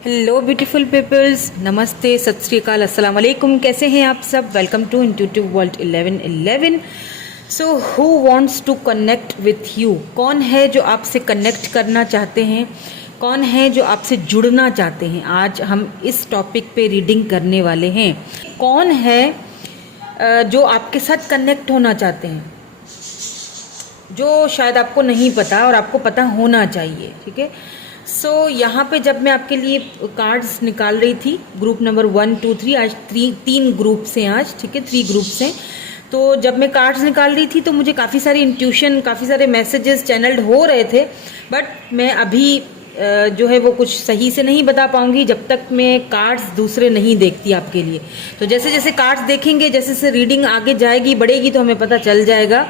Hello beautiful peoples, नमस्ते, सत श्री अकाल, अस्सलाम वालेकुम। कैसे हैं आप सब? Welcome to intuitive world 1111। So who wants to connect with you? कौन है जो आपसे कनेक्ट करना चाहते हैं? कौन है जो आपसे जुड़ना चाहते हैं? आज हम इस टॉपिक पे रीडिंग करने वाले हैं। कौन है जो आपके साथ कनेक्ट होना चाहते हैं, जो शायद आपको नहीं पता और आपको पता होना चाहिए। ठीक है। सो यहाँ पे जब मैं आपके लिए कार्ड्स निकाल रही थी, ग्रुप नंबर 1, 2, 3, आज तीन ग्रुप्स हैं आज। ठीक है, 3 ग्रुप्स हैं। तो जब मैं कार्ड्स निकाल रही थी तो मुझे काफ़ी सारी इंट्यूशन, काफ़ी सारे मैसेजेस चैनल्ड हो रहे थे, बट मैं अभी जो है वो कुछ सही से नहीं बता पाऊंगी जब तक मैं कार्ड्स दूसरे नहीं देखती आपके लिए। तो जैसे जैसे कार्ड्स देखेंगे, जैसे जैसे रीडिंग आगे जाएगी, बढ़ेगी, तो हमें पता चल जाएगा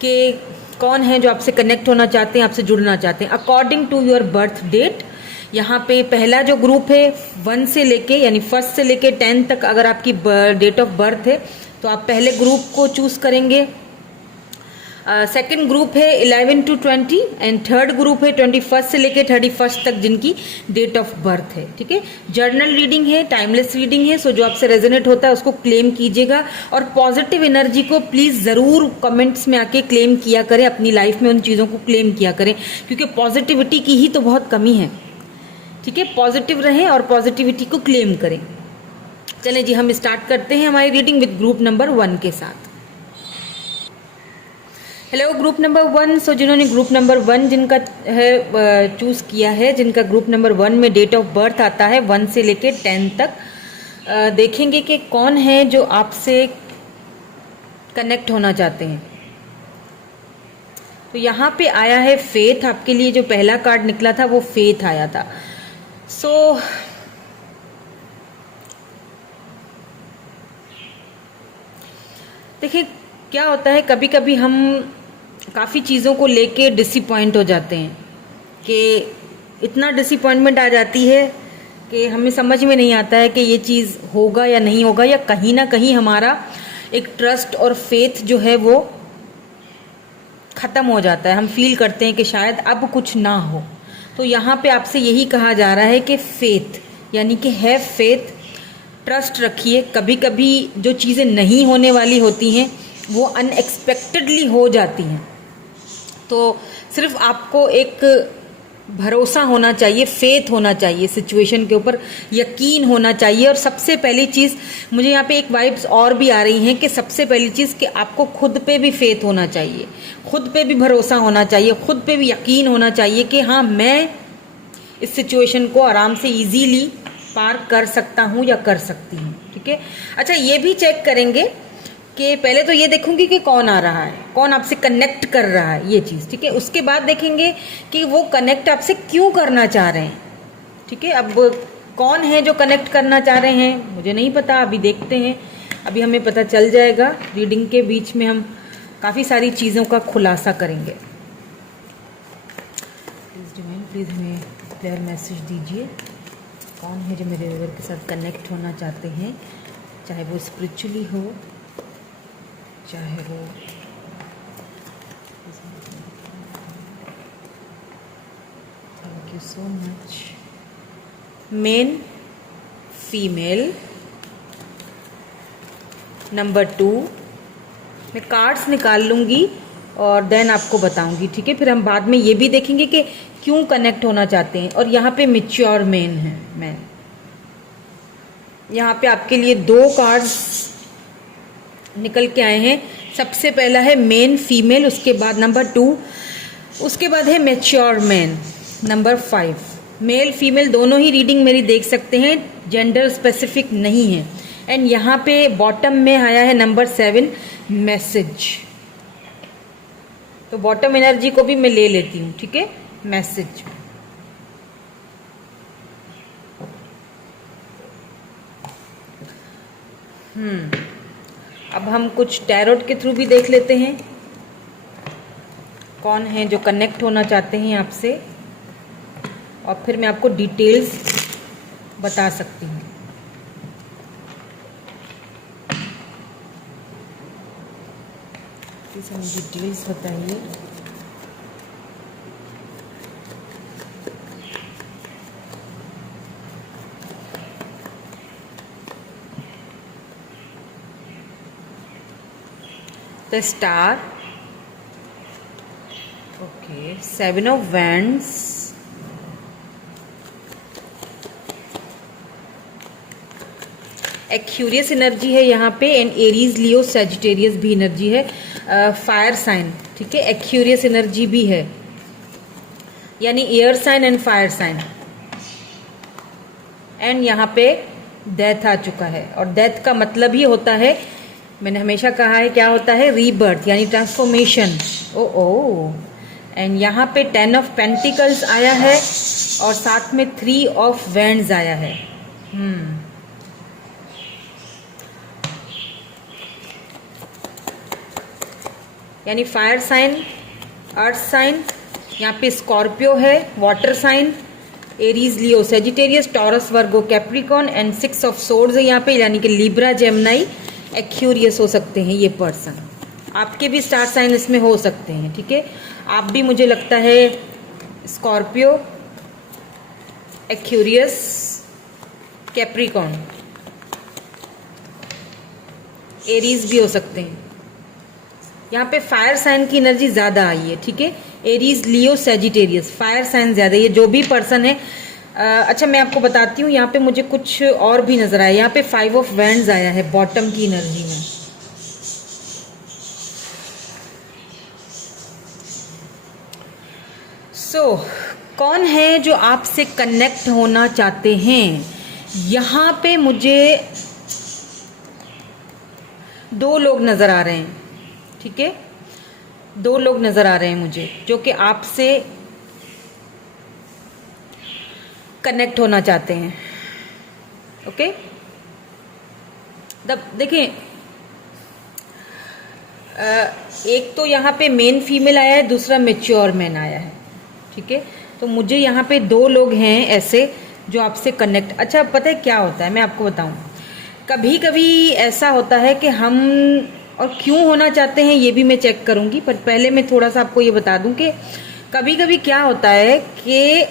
कि कौन है जो आपसे कनेक्ट होना चाहते हैं, आपसे जुड़ना चाहते हैं according to your birth date. यहाँ पे पहला जो ग्रुप है 1 से लेके, यानी 1 से लेके 10 तक, अगर आपकी डेट ऑफ बर्थ है तो आप पहले ग्रुप को चूज करेंगे। सेकंड ग्रुप है 11 to 20 एंड थर्ड ग्रुप है 21 से लेके 31 तक, जिनकी डेट ऑफ बर्थ है। ठीक है, जर्नल रीडिंग है, टाइमलेस रीडिंग है। सो जो आपसे रेजोनेट होता है उसको क्लेम कीजिएगा, और पॉजिटिव एनर्जी को प्लीज जरूर कमेंट्स में आके क्लेम किया करें, अपनी लाइफ में उन चीजों को क्लेम किया करें, क्योंकि पॉजिटिविटी की ही तो बहुत कमी है। ठीक है, पॉजिटिव रहें और पॉजिटिविटी को क्लेम करें। चलें जी, हम स्टार्ट करते हैं हमारी रीडिंग विद ग्रुप नंबर 1 के साथ। Hello group number 1। सो जिन्होंने ग्रुप नंबर 1 जिनका है चूज किया है, जिनका ग्रुप नंबर 1 में डेट ऑफ बर्थ आता है 1 से लेके 10 तक, देखेंगे कि कौन है जो आपसे कनेक्ट होना चाहते हैं। तो यहाँ पे आया है फेथ। आपके लिए जो पहला कार्ड निकला था वो फेथ आया था। सो देखिए क्या होता है, कभी कभी हम काफ़ी चीज़ों को लेके डिसअपॉइंट हो जाते हैं, कि इतना डिसअपॉइंटमेंट आ जाती है कि हमें समझ में नहीं आता है कि ये चीज़ होगा या नहीं होगा, या कहीं ना कहीं हमारा एक ट्रस्ट और फेथ जो है वो ख़त्म हो जाता है। हम फील करते हैं कि शायद अब कुछ ना हो। तो यहाँ पे आपसे यही कहा जा रहा है कि फेथ, यानी कि हैव फेथ, ट्रस्ट रखिए। कभी कभी जो चीज़ें नहीं होने वाली होती हैं वो अनएक्सपेक्टेडली हो जाती हैं। तो सिर्फ आपको एक भरोसा होना चाहिए, फेथ होना चाहिए, सिचुएशन के ऊपर यकीन होना चाहिए। और सबसे पहली चीज़, मुझे यहाँ पे एक वाइब्स और भी आ रही हैं कि सबसे पहली चीज़ कि आपको खुद पे भी फेथ होना चाहिए, खुद पे भी भरोसा होना चाहिए, खुद पे भी यकीन होना चाहिए कि हाँ, मैं इस सिचुएशन को आराम से इजीली पार कर सकता हूँ या कर सकती हूँ। ठीक है। अच्छा, ये भी चेक करेंगे कि पहले तो ये देखूंगी कि कौन आ रहा है, कौन आपसे कनेक्ट कर रहा है, ये चीज़। ठीक है, उसके बाद देखेंगे कि वो कनेक्ट आपसे क्यों करना चाह रहे हैं। ठीक है, अब कौन है जो कनेक्ट करना चाह रहे हैं मुझे नहीं पता, अभी देखते हैं, अभी हमें पता चल जाएगा। रीडिंग के बीच में हम काफ़ी सारी चीज़ों का खुलासा करेंगे। प्लीज़ हमें क्लियर मैसेज दीजिए, कौन है जो मेरे व्यूअर के साथ कनेक्ट होना चाहते हैं, चाहे वो स्पिरिचुअली हो, चाहे वो thank you so much. Main, female, number 2। मैं कार्ड्स निकाल लूँगी और देन आपको बताऊंगी। ठीक है, फिर हम बाद में ये भी देखेंगे कि क्यों कनेक्ट होना चाहते हैं। और यहाँ पे मैच्योर मैन है। मैन, यहाँ पे आपके लिए 2 कार्ड्स निकल के आए हैं। सबसे पहला है मेन फीमेल, उसके बाद नंबर 2, उसके बाद है mature man, number 5। Male female दोनों ही रीडिंग मेरी देख सकते हैं, जेंडर स्पेसिफिक नहीं है। एंड यहाँ पे बॉटम में आया है नंबर 7, मैसेज। तो बॉटम एनर्जी को भी मैं ले लेती हूँ। ठीक है, मैसेज। अब हम कुछ टैरोट के थ्रू भी देख लेते हैं कौन है जो कनेक्ट होना चाहते हैं आपसे, और फिर मैं आपको डिटेल्स बता सकती हूँ। प्लीज़ हमें डिटेल्स बताइए। The star, okay, 7 of wands, Aquarius energy है यहाँ पे, एंड एरीज, लियो, सैजिटेरियस भी एनर्जी है, फायर साइन, ठीक है, एक्यूरियस एनर्जी भी है, यानी air sign and fire sign, and यहाँ पे डेथ आ चुका है। और डेथ का मतलब ही होता है, मैंने हमेशा कहा है, क्या होता है, रीबर्थ यानी ट्रांसफॉर्मेशन। ओ एंड यहाँ पे 10 ऑफ पेंटिकल्स आया है और साथ में 3 ऑफ वैंड्स आया है। यानी फायर साइन, अर्थ साइन, यहाँ पे स्कॉर्पियो है, water sign, Aries, Leo, Sagittarius, Taurus, Virgo, Capricorn, and 6 of swords है यहाँ पे, यानी कि लिब्रा, जेमिनी, एक्यूरियस हो सकते हैं ये पर्सन। आपके भी स्टार साइन इसमें हो सकते हैं, ठीक है। आप भी, मुझे लगता है, स्कॉर्पियो, एक्यूरियस, कैप्रिकॉन, एरीज भी हो सकते हैं। यहाँ पे फायर साइन की एनर्जी ज़्यादा आई है, ठीक है, Aries, Leo, Sagittarius, fire sign ज़्यादा, ये जो भी पर्सन है। अच्छा, मैं आपको बताती हूँ, यहाँ पे मुझे कुछ और भी नजर आया। यहाँ पे 5 ऑफ वैंड्स आया है बॉटम की एनर्जी में। कौन है जो आपसे कनेक्ट होना चाहते हैं? यहाँ पे मुझे 2 लोग नजर आ रहे हैं, ठीक है, 2 लोग नजर आ रहे हैं मुझे जो कि आपसे कनेक्ट होना चाहते हैं। ओके, देखिए, एक तो यहाँ पे मेन फीमेल आया है, दूसरा मेच्योर मैन आया है, ठीक है। तो मुझे यहाँ पे 2 लोग हैं ऐसे जो आपसे कनेक्ट। अच्छा, पता है क्या होता है, मैं आपको बताऊं, कभी कभी ऐसा होता है कि हम, और क्यों होना चाहते हैं ये भी मैं चेक करूंगी, पर पहले मैं थोड़ा सा आपको ये बता दूं कि कभी कभी क्या होता है कि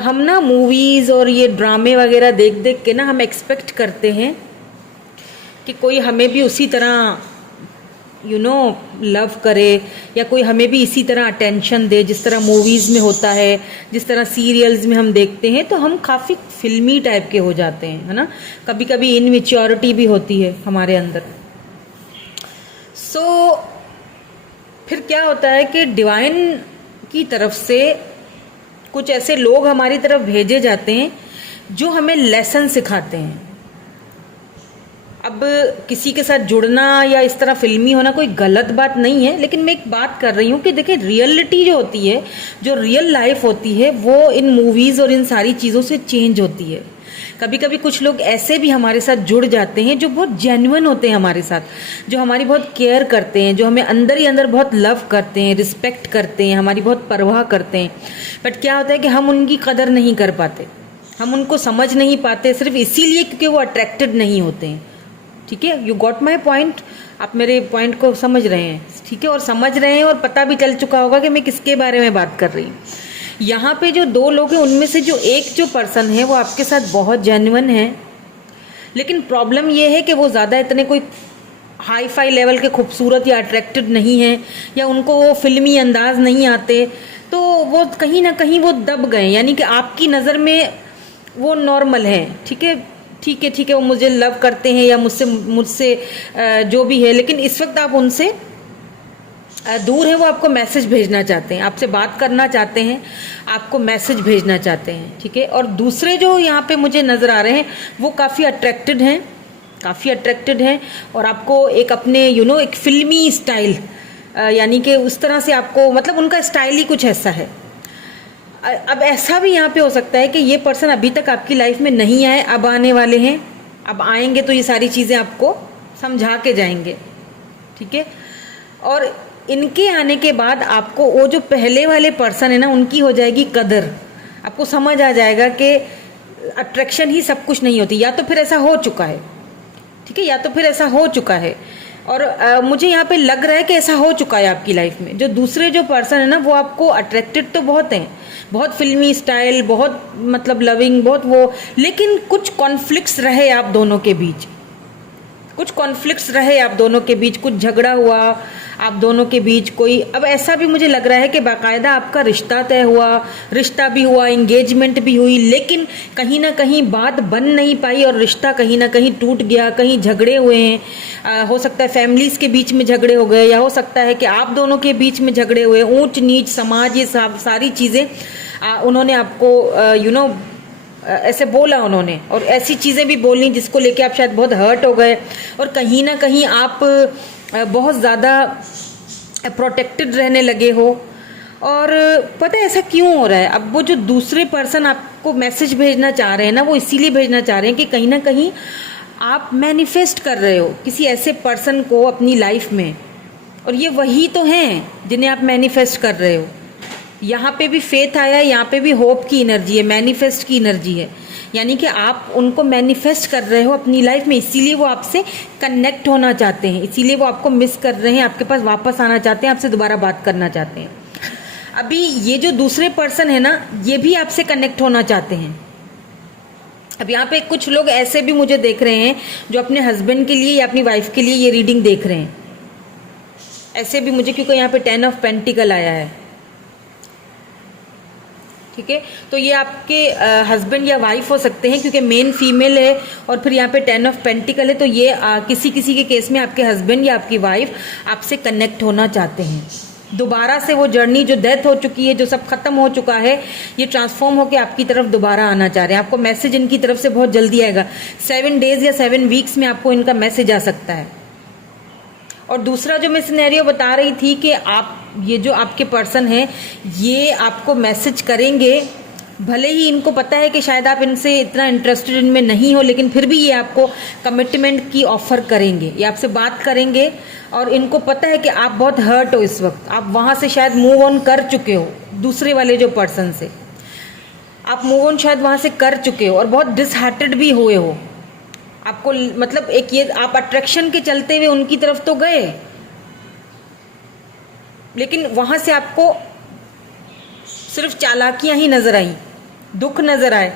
हम ना मूवीज़ और ये ड्रामे वगैरह देख देख के ना हम एक्सपेक्ट करते हैं कि कोई हमें भी उसी तरह लव करे, या कोई हमें भी इसी तरह अटेंशन दे जिस तरह मूवीज़ में होता है, जिस तरह सीरियल्स में हम देखते हैं। तो हम काफ़ी फिल्मी टाइप के हो जाते हैं, है ना। कभी कभी इनमेच्योरिटी भी होती है हमारे अंदर। फिर क्या होता है कि डिवाइन की तरफ से कुछ ऐसे लोग हमारी तरफ भेजे जाते हैं जो हमें लेसन सिखाते हैं। अब किसी के साथ जुड़ना या इस तरह फिल्मी होना कोई गलत बात नहीं है, लेकिन मैं एक बात कर रही हूँ कि देखिए, रियलिटी जो होती है, जो रियल लाइफ होती है, वो इन मूवीज़ और इन सारी चीज़ों से चेंज होती है। कभी कभी कुछ लोग ऐसे भी हमारे साथ जुड़ जाते हैं जो बहुत जेन्युइन होते हैं हमारे साथ, जो हमारी बहुत केयर करते हैं, जो हमें अंदर ही अंदर बहुत लव करते हैं, रिस्पेक्ट करते हैं, हमारी बहुत परवाह करते हैं। बट क्या होता है कि हम उनकी कदर नहीं कर पाते, हम उनको समझ नहीं पाते, सिर्फ इसीलिए क्योंकि वो अट्रैक्टेड नहीं होते हैं। ठीक है, यू गॉट माई पॉइंट, आप मेरे पॉइंट को समझ रहे हैं, ठीक है, और समझ रहे हैं और पता भी चल चुका होगा कि मैं किसके बारे में बात कर रही हूँ। यहाँ पे जो 2 लोग हैं, उनमें से जो एक जो पर्सन है वो आपके साथ बहुत जेन्युइन है, लेकिन प्रॉब्लम ये है कि वो ज़्यादा इतने कोई हाई फाई लेवल के खूबसूरत या अट्रैक्टेड नहीं है, या उनको वो फिल्मी अंदाज नहीं आते, तो वो कहीं ना कहीं वो दब गए, यानी कि आपकी नज़र में वो नॉर्मल है। ठीक है, ठीक है, ठीक है, वो मुझे लव करते हैं या मुझसे जो भी है, लेकिन इस वक्त आप उनसे दूर है। वो आपको मैसेज भेजना चाहते हैं, आपसे बात करना चाहते हैं, आपको मैसेज भेजना चाहते हैं। ठीक है, और दूसरे जो यहाँ पे मुझे नज़र आ रहे हैं वो काफ़ी अट्रैक्टेड हैं, काफ़ी अट्रैक्टेड हैं, और आपको एक अपने एक फिल्मी स्टाइल, यानी कि उस तरह से आपको, मतलब उनका स्टाइल ही कुछ ऐसा है। अब ऐसा भी यहाँ पे हो सकता है कि ये पर्सन अभी तक आपकी लाइफ में नहीं आए, अब आने वाले हैं, अब आएंगे तो ये सारी चीज़ें आपको समझा के जाएंगे। ठीक है, और इनके आने के बाद आपको वो जो पहले वाले पर्सन है ना, उनकी हो जाएगी कदर, आपको समझ आ जाएगा कि अट्रैक्शन ही सब कुछ नहीं होती, या तो फिर ऐसा हो चुका है। ठीक है, या तो फिर ऐसा हो चुका है, और मुझे यहाँ पे लग रहा है कि ऐसा हो चुका है आपकी लाइफ में। जो दूसरे जो पर्सन है ना, वो आपको अट्रैक्टेड तो बहुत हैं, बहुत फिल्मी स्टाइल, बहुत मतलब लविंग, बहुत वो, लेकिन कुछ कॉन्फ्लिक्ट्स रहे आप दोनों के बीच। कुछ कॉन्फ्लिक्ट्स रहे आप दोनों के बीच, कुछ झगड़ा हुआ आप दोनों के बीच कोई। अब ऐसा भी मुझे लग रहा है कि बाकायदा आपका रिश्ता तय हुआ, रिश्ता भी हुआ, एंगेजमेंट भी हुई, लेकिन कहीं ना कहीं बात बन नहीं पाई और रिश्ता कहीं ना कहीं टूट गया, कहीं झगड़े हुए हैं। हो सकता है फैमिलीज़ के बीच में झगड़े हो गए, या हो सकता है कि आप दोनों के बीच में झगड़े हुए, ऊंच नीच समाज, ये सारी चीज़ें उन्होंने आपको ऐसे बोला उन्होंने, और ऐसी चीज़ें भी बोली जिसको लेके आप शायद बहुत हर्ट हो गए, और कहीं ना कहीं आप बहुत ज़्यादा प्रोटेक्टेड रहने लगे हो। और पता है ऐसा क्यों हो रहा है? अब वो जो दूसरे पर्सन आपको मैसेज भेजना चाह रहे हैं ना, वो इसीलिए भेजना चाह रहे हैं कि कहीं ना कहीं आप मैनिफेस्ट कर रहे हो किसी ऐसे पर्सन को अपनी लाइफ में, और ये वही तो हैं जिन्हें आप मैनिफेस्ट कर रहे हो। यहाँ पे भी फेथ आया है, यहाँ पे भी होप की एनर्जी है, मैनिफेस्ट की एनर्जी है, यानी कि आप उनको मैनिफेस्ट कर रहे हो अपनी लाइफ में, इसीलिए वो आपसे कनेक्ट होना चाहते हैं, इसीलिए वो आपको मिस कर रहे हैं, आपके पास वापस आना चाहते हैं, आपसे दोबारा बात करना चाहते हैं। अभी ये जो दूसरे पर्सन है ना, ये भी आपसे कनेक्ट होना चाहते हैं। अब यहाँ पे कुछ लोग ऐसे भी मुझे देख रहे हैं जो अपने हस्बैंड के लिए या अपनी वाइफ के लिए ये रीडिंग देख रहे हैं, ऐसे भी मुझे, क्योंकि यहाँ पे 10 ऑफ पेंटिकल आया है, ठीक है। तो ये आपके हस्बैंड या वाइफ हो सकते हैं, क्योंकि मेन फीमेल है और फिर यहाँ पे 10 ऑफ पेंटिकल है, तो ये किसी किसी के केस में आपके हस्बैंड या आपकी वाइफ आपसे कनेक्ट होना चाहते हैं। दोबारा से वो जर्नी जो डेथ हो चुकी है, जो सब खत्म हो चुका है, ये ट्रांसफॉर्म होकर आपकी तरफ दोबारा आना चाह रहे हैं। आपको मैसेज इनकी तरफ से बहुत जल्दी आएगा, 7 डेज या 7 वीक्स में आपको इनका मैसेज आ सकता है। और दूसरा जो मैं सिनेरियो बता रही थी कि आप, ये जो आपके पर्सन हैं, ये आपको मैसेज करेंगे, भले ही इनको पता है कि शायद आप इनसे इतना इंटरेस्टेड इनमें नहीं हो, लेकिन फिर भी ये आपको कमिटमेंट की ऑफर करेंगे, ये आपसे बात करेंगे, और इनको पता है कि आप बहुत हर्ट हो इस वक्त, आप वहाँ से शायद मूव ऑन कर चुके हो, दूसरे वाले जो पर्सन से आप मूव ऑन शायद वहाँ से कर चुके हो, और बहुत डिसहार्टेड भी हुए हो। आपको मतलब एक ये आप अट्रैक्शन के चलते हुए उनकी तरफ तो गए, लेकिन वहां से आपको सिर्फ चालाकियां ही नजर आई, दुख नजर आए,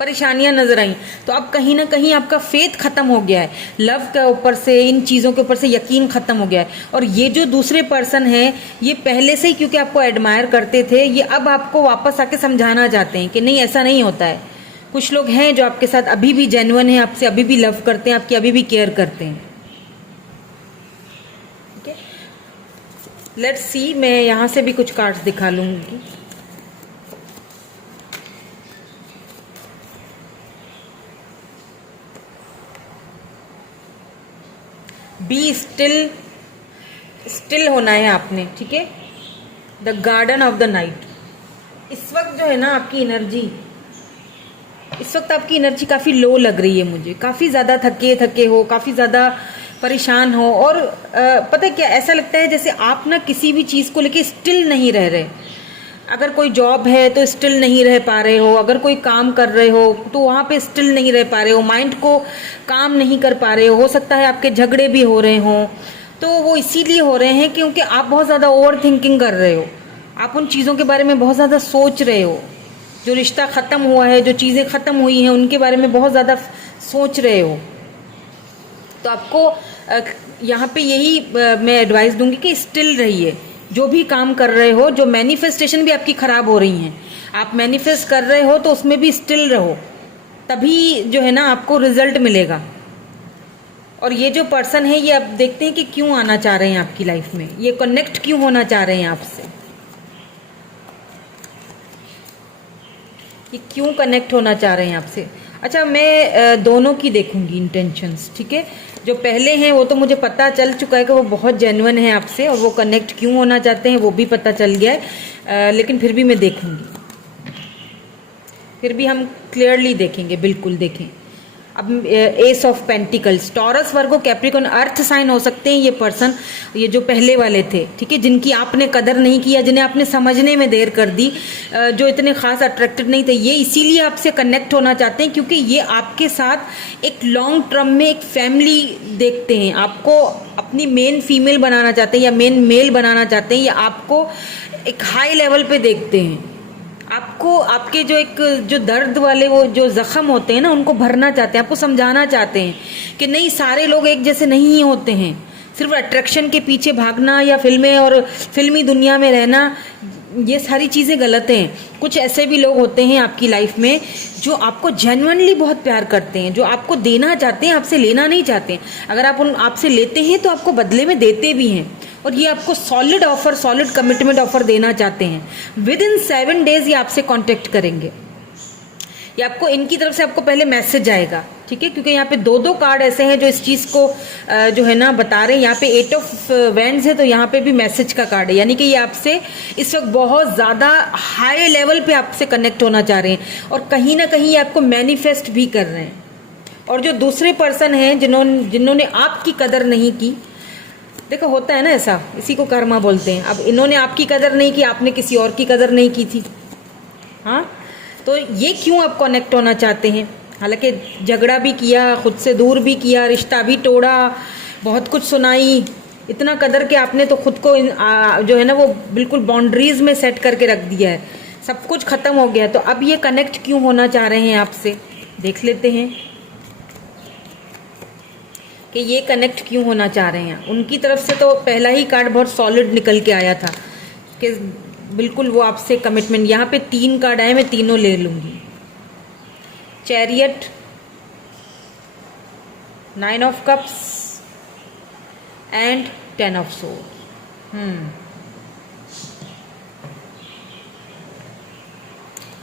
परेशानियां नजर आई। तो अब कहीं ना कहीं आपका फेथ खत्म हो गया है, लव के ऊपर से, इन चीजों के ऊपर से यकीन खत्म हो गया है। और ये जो दूसरे पर्सन है, ये पहले से ही क्योंकि आपको एडमायर करते थे, ये अब आपको वापस आके समझाना चाहते हैं कि नहीं, ऐसा नहीं होता है। कुछ लोग हैं जो आपके साथ अभी भी जेन्युइन है, आपसे अभी भी लव करते हैं, आपकी अभी भी केयर करते हैं। ठीक है, लेट्स सी, मैं यहां से भी कुछ कार्ड्स दिखा लूंगी। बी स्टिल, स्टिल होना है आपने, ठीक है। The garden of the night. इस वक्त जो है ना आपकी एनर्जी, इस वक्त आपकी एनर्जी काफ़ी लो लग रही है मुझे, काफ़ी ज़्यादा थके हो, काफ़ी ज़्यादा परेशान हो, और पता है क्या, ऐसा लगता है जैसे आप ना किसी भी चीज़ को लेके स्टिल नहीं रह रहे। अगर कोई जॉब है तो स्टिल नहीं रह पा रहे हो, अगर कोई काम कर रहे हो तो वहाँ पे स्टिल नहीं रह पा रहे हो, माइंड को काम नहीं कर पा रहे हो सकता है आपके झगड़े भी हो रहे हों, तो वो इसीलिए हो रहे हैं क्योंकि आप बहुत ज़्यादा ओवर थिंकिंग कर रहे हो, आप उन चीज़ों के बारे में बहुत ज़्यादा सोच रहे हो, जो रिश्ता ख़त्म हुआ है, जो चीज़ें ख़त्म हुई हैं, उनके बारे में बहुत ज़्यादा सोच रहे हो। तो आपको यहाँ पे यही मैं एडवाइस दूंगी कि स्टिल रहिए, जो भी काम कर रहे हो, जो मैनिफेस्टेशन भी आपकी ख़राब हो रही हैं, आप मैनिफेस्ट कर रहे हो तो उसमें भी स्टिल रहो, तभी जो है ना आपको रिजल्ट मिलेगा। और ये जो पर्सन है, ये आप देखते हैं कि क्यों आना चाह रहे हैं आपकी लाइफ में, ये कनेक्ट क्यों होना चाह रहे हैं आपसे, ये क्यों कनेक्ट होना चाह रहे हैं आपसे। अच्छा, मैं दोनों की देखूंगी इंटेंशंस, ठीक है। जो पहले हैं वो तो मुझे पता चल चुका है कि वो बहुत जेन्युइन है आपसे, और वो कनेक्ट क्यों होना चाहते हैं वो भी पता चल गया है, लेकिन फिर भी मैं देखूंगी, फिर भी हम क्लियरली देखेंगे, बिल्कुल देखें। अब ace of pentacles, Taurus, Virgo, Capricorn, earth sign हो सकते हैं ये पर्सन, ये जो पहले वाले थे, ठीक है, जिनकी आपने कदर नहीं किया, जिन्हें आपने समझने में देर कर दी, जो इतने खास अट्रैक्टेड नहीं थे, ये इसीलिए आपसे कनेक्ट होना चाहते हैं क्योंकि ये आपके साथ एक लॉन्ग टर्म में एक फैमिली देखते हैं, आपको अपनी मेन फीमेल बनाना चाहते हैं या मेन मेल बनाना चाहते हैं, या आपको एक हाई लेवल पे देखते हैं, आपको आपके जो दर्द वाले वो जो जख्म होते हैं ना, उनको भरना चाहते हैं, आपको समझाना चाहते हैं कि नहीं, सारे लोग एक जैसे नहीं होते हैं। सिर्फ अट्रैक्शन के पीछे भागना या फिल्में और फिल्मी दुनिया में रहना, ये सारी चीज़ें गलत हैं। कुछ ऐसे भी लोग होते हैं आपकी लाइफ में जो आपको जेन्युइनली बहुत प्यार करते हैं, जो आपको देना चाहते हैं, आपसे लेना नहीं चाहते हैं। अगर आप आपसे लेते हैं तो आपको बदले में देते भी हैं, और ये आपको solid offer, solid commitment offer देना चाहते हैं। विद इन 7 डेज ये आपसे कांटेक्ट करेंगे। ये आपको इनकी तरफ से आपको पहले मैसेज आएगा, ठीक है, क्योंकि यहाँ पे 2 कार्ड ऐसे हैं जो इस चीज़ को जो है ना बता रहे हैं। यहाँ पे 8 ऑफ वैंड्स है, तो यहाँ पे भी मैसेज का कार्ड है, यानी कि ये आपसे इस वक्त बहुत ज़्यादा हाई लेवल पे आपसे कनेक्ट होना चाह रहे हैं, और कहीं ना कहीं ये आपको मैनिफेस्ट भी कर रहे हैं। और जो दूसरे पर्सन हैं जिन्होंने आपकी कदर नहीं की, देखो होता है ना ऐसा, इसी को कर्मा बोलते हैं। अब इन्होंने आपकी कदर नहीं की, आपने किसी और की कदर नहीं की थी, हाँ, तो ये क्यों आप कनेक्ट होना चाहते हैं? हालांकि झगड़ा भी किया, खुद से दूर भी किया, रिश्ता भी तोड़ा, बहुत कुछ सुनाई, इतना कदर के आपने तो खुद को जो है ना वो बिल्कुल बाउंड्रीज में सेट करके रख दिया है, सब कुछ खत्म हो गया। तो अब ये कनेक्ट क्यों होना चाह रहे हैं आपसे, देख लेते हैं कि ये कनेक्ट क्यों होना चाह रहे हैं। उनकी तरफ से तो पहला ही कार्ड बहुत सॉलिड निकल के आया था कि बिल्कुल वो आपसे कमिटमेंट। यहाँ पे 3 कार्ड आए, मैं तीनों ले लूंगी। Chariot, 9 of cups and 10 of sword.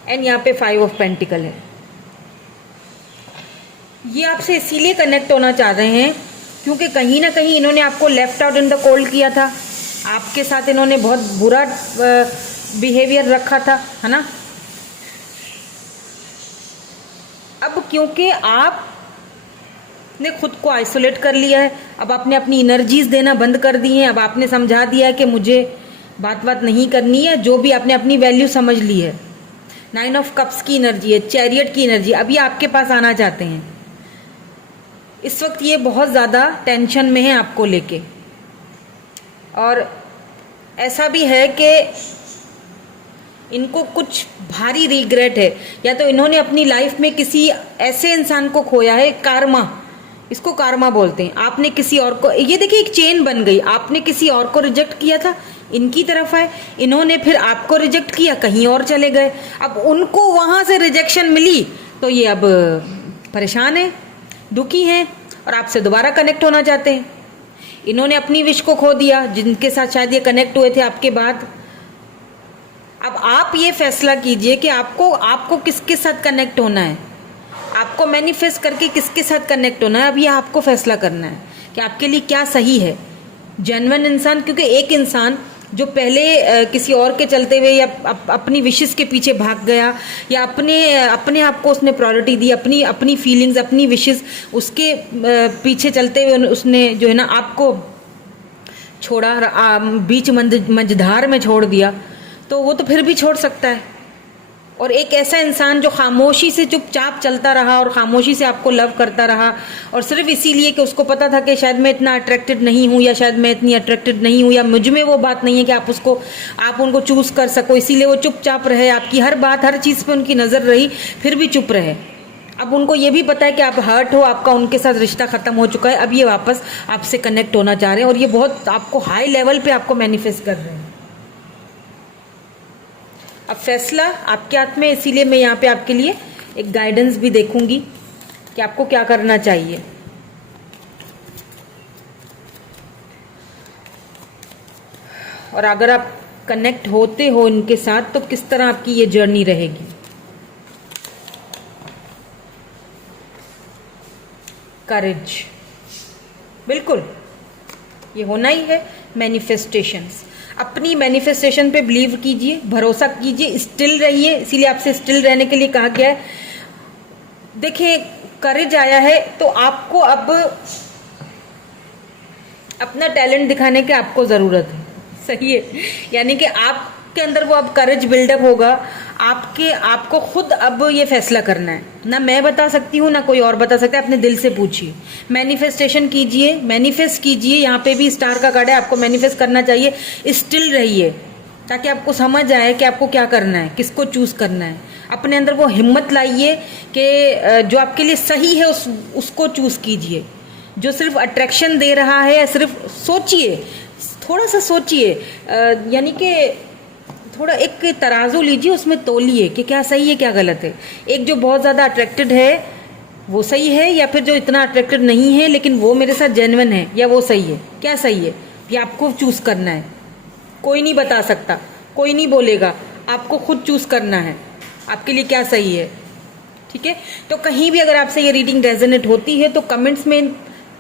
And यहाँ पे 5 ऑफ पेंटिकल है। ये आपसे इसीलिए कनेक्ट होना चाह रहे हैं क्योंकि कहीं ना कहीं इन्होंने आपको left out in the cold किया था, आपके साथ इन्होंने बहुत बुरा बिहेवियर रखा था, है ना। अब क्योंकि आपने खुद को आइसोलेट कर लिया है, अब आपने अपनी एनर्जीज देना बंद कर दी हैं, अब आपने समझा दिया है कि मुझे बात नहीं करनी है, जो भी आपने अपनी वैल्यू समझ ली है। 9 ऑफ कप्स की एनर्जी है, चैरियट की एनर्जी, अब ये आपके पास आना चाहते हैं। इस वक्त ये बहुत ज़्यादा टेंशन में है आपको लेके, और ऐसा भी है कि इनको कुछ भारी रिग्रेट है, या तो इन्होंने अपनी लाइफ में किसी ऐसे इंसान को खोया है, कार्मा, इसको कार्मा बोलते हैं। आपने किसी और को, ये देखिए एक चेन बन गई, आपने किसी और को रिजेक्ट किया था, इनकी तरफ आए, इन्होंने फिर आपको रिजेक्ट किया, कहीं और चले गए, अब उनको वहां से रिजेक्शन मिली तो ये अब परेशान है, दुखी हैं, और आपसे दोबारा कनेक्ट होना चाहते हैं। इन्होंने अपनी विश को खो दिया, जिनके साथ शायद ये कनेक्ट हुए थे आपके बाद। अब आप ये फैसला कीजिए कि आपको किसके साथ कनेक्ट होना है, आपको मैनिफेस्ट करके किसके साथ कनेक्ट होना है। अब ये आपको फैसला करना है कि आपके लिए क्या सही है। जेन्युइन इंसान, क्योंकि एक इंसान जो पहले किसी और के चलते हुए या अपनी विशेस के पीछे भाग गया, या अपने आप को उसने प्रायोरिटी दी, अपनी फीलिंग्स, अपनी विशेस, उसके पीछे चलते हुए उसने जो है ना आपको छोड़ा, बीच मंझधार में छोड़ दिया, तो वो तो फिर भी छोड़ सकता है। और एक ऐसा इंसान जो खामोशी से चुपचाप चलता रहा और खामोशी से आपको लव करता रहा, और सिर्फ इसीलिए कि उसको पता था कि शायद मैं इतना अट्रैक्टेड नहीं हूँ, या शायद मैं इतनी अट्रैक्टेड नहीं हूँ, या मुझ में वो बात नहीं है कि आप उनको चूज़ कर सको, इसीलिए वो चुपचाप रहे, आपकी हर बात, हर चीज़ पे उनकी नज़र रही, फिर भी चुप रहे। अब उनको ये भी पता है कि आप हर्ट हो, आपका उनके साथ रिश्ता ख़त्म हो चुका है, अब ये वापस आपसे कनेक्ट होना चाह रहे हैं, और ये बहुत आपको हाई लेवल पर आपको मैनिफेस्ट कर रहे हैं। अब फैसला आपके हाथ में, इसीलिए मैं यहाँ पे आपके लिए एक गाइडेंस भी देखूंगी कि आपको क्या करना चाहिए। और अगर आप कनेक्ट होते हो इनके साथ तो किस तरह आपकी ये जर्नी रहेगी। करेज, बिल्कुल ये होना ही है। मैनिफेस्टेशंस, अपनी मैनिफेस्टेशन पे बिलीव कीजिए, भरोसा कीजिए, स्टिल रहिए, इसीलिए आपसे स्टिल रहने के लिए कहा गया है। देखिए करेज आया है तो आपको अब अपना टैलेंट दिखाने की आपको ज़रूरत है, सही है, यानी कि आपके अंदर वो अब करेज बिल्डअप होगा। आपको खुद अब ये फैसला करना है, ना मैं बता सकती हूँ ना कोई और बता सकता है, अपने दिल से पूछिए, मैनिफेस्टेशन कीजिए, मैनिफेस्ट कीजिए। यहाँ पे भी स्टार का कार्ड है, आपको मैनिफेस्ट करना चाहिए, स्टिल रहिए, ताकि आपको समझ आए कि आपको क्या करना है, किसको चूज करना है। अपने अंदर वो हिम्मत लाइए कि जो आपके लिए सही है उसको चूज कीजिए। जो सिर्फ अट्रैक्शन दे रहा है, सिर्फ सोचिए, थोड़ा सा सोचिए, यानी कि थोड़ा एक तराजू लीजिए, उसमें तोलिए कि क्या सही है क्या गलत है। एक जो बहुत ज़्यादा अट्रैक्टेड है वो सही है, या फिर जो इतना अट्रैक्टेड नहीं है लेकिन वो मेरे साथ जेन्युइन है, या वो सही है, क्या सही है ये आपको चूज करना है। कोई नहीं बता सकता, कोई नहीं बोलेगा, आपको खुद चूज करना है आपके लिए क्या सही है। ठीक है, तो कहीं भी अगर आपसे ये रीडिंग रेजोनेट होती है तो कमेंट्स में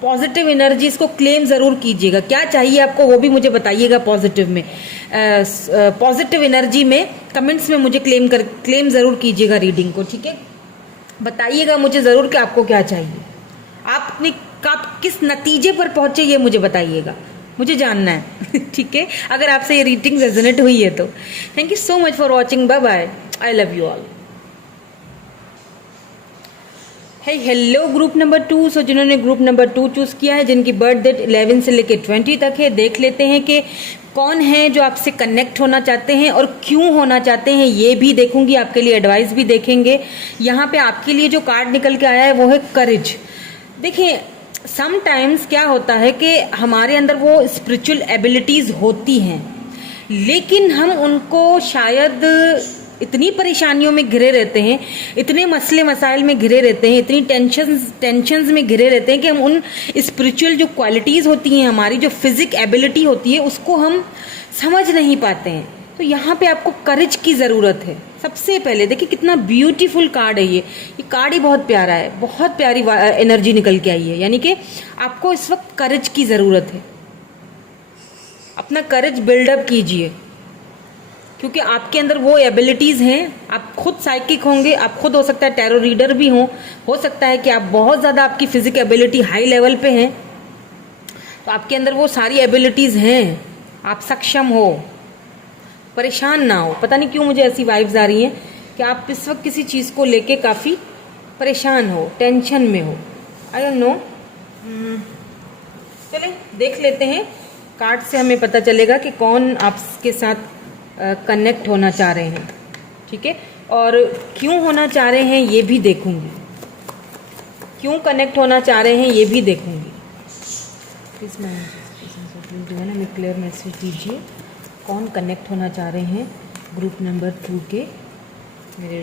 पॉजिटिव एनर्जीज को क्लेम ज़रूर कीजिएगा। क्या चाहिए आपको वो भी मुझे बताइएगा। पॉजिटिव में, पॉजिटिव एनर्जी में कमेंट्स में मुझे क्लेम ज़रूर कीजिएगा रीडिंग को। ठीक है, बताइएगा मुझे ज़रूर कि आपको क्या चाहिए, आप किस नतीजे पर पहुंचे ये मुझे बताइएगा, मुझे जानना है। ठीक है, अगर आपसे ये रीडिंग रेजोनेट हुई है तो thank you so much for watching. Bye bye, I love you all. Hello group number 2। So जिन्होंने ग्रुप नंबर 2 चूज किया है, जिनकी बर्थ डेट 11 से लेकर 20 तक है, देख लेते हैं कि कौन है जो आपसे कनेक्ट होना चाहते हैं और क्यों होना चाहते हैं, ये भी देखूंगी, आपके लिए एडवाइस भी देखेंगे। यहाँ पे आपके लिए जो कार्ड निकल के आया है वो है करेज। देखिए, समटाइम्स क्या होता है कि हमारे अंदर वो स्पिरिचुअल एबिलिटीज होती हैं, लेकिन हम उनको शायद इतनी परेशानियों में घिरे रहते हैं, इतने मसले मसाइल में घिरे रहते हैं, इतनी टेंशन्स में घिरे रहते हैं कि हम उन स्पिरिचुअल जो क्वालिटीज़ होती हैं, हमारी जो फिजिक एबिलिटी होती है, उसको हम समझ नहीं पाते हैं। तो यहाँ पे आपको करेज की ज़रूरत है। सबसे पहले देखिए कितना ब्यूटीफुल कार्ड है ये कार्ड ही बहुत प्यारा है, बहुत प्यारी एनर्जी निकल के आई है। यानी कि आपको इस वक्त करेज की ज़रूरत है। अपना करेज बिल्डअप कीजिए, क्योंकि आपके अंदर वो एबिलिटीज़ हैं। आप खुद साइकिक होंगे, आप खुद हो सकता है टैरो रीडर भी हो सकता है कि आप बहुत ज़्यादा आपकी फिजिक एबिलिटी हाई लेवल पे हैं, तो आपके अंदर वो सारी एबिलिटीज़ हैं, आप सक्षम हो, परेशान ना हो। पता नहीं क्यों मुझे ऐसी वाइब्स आ रही हैं कि आप इस वक्त किसी चीज़ को लेके काफ़ी परेशान हो, टेंशन में हो। आई डोंट नो, चले देख लेते हैं। कार्ड से हमें पता चलेगा कि कौन आपके साथ कनेक्ट होना चाह रहे हैं। ठीक है, और क्यों होना चाह रहे हैं ये भी देखूंगी, क्यों कनेक्ट होना चाह रहे हैं ये भी देखूंगी। प्लीज़ मैम हमें क्लियर मैसेज दीजिए, कौन कनेक्ट होना चाह रहे हैं ग्रुप नंबर 2 के मेरे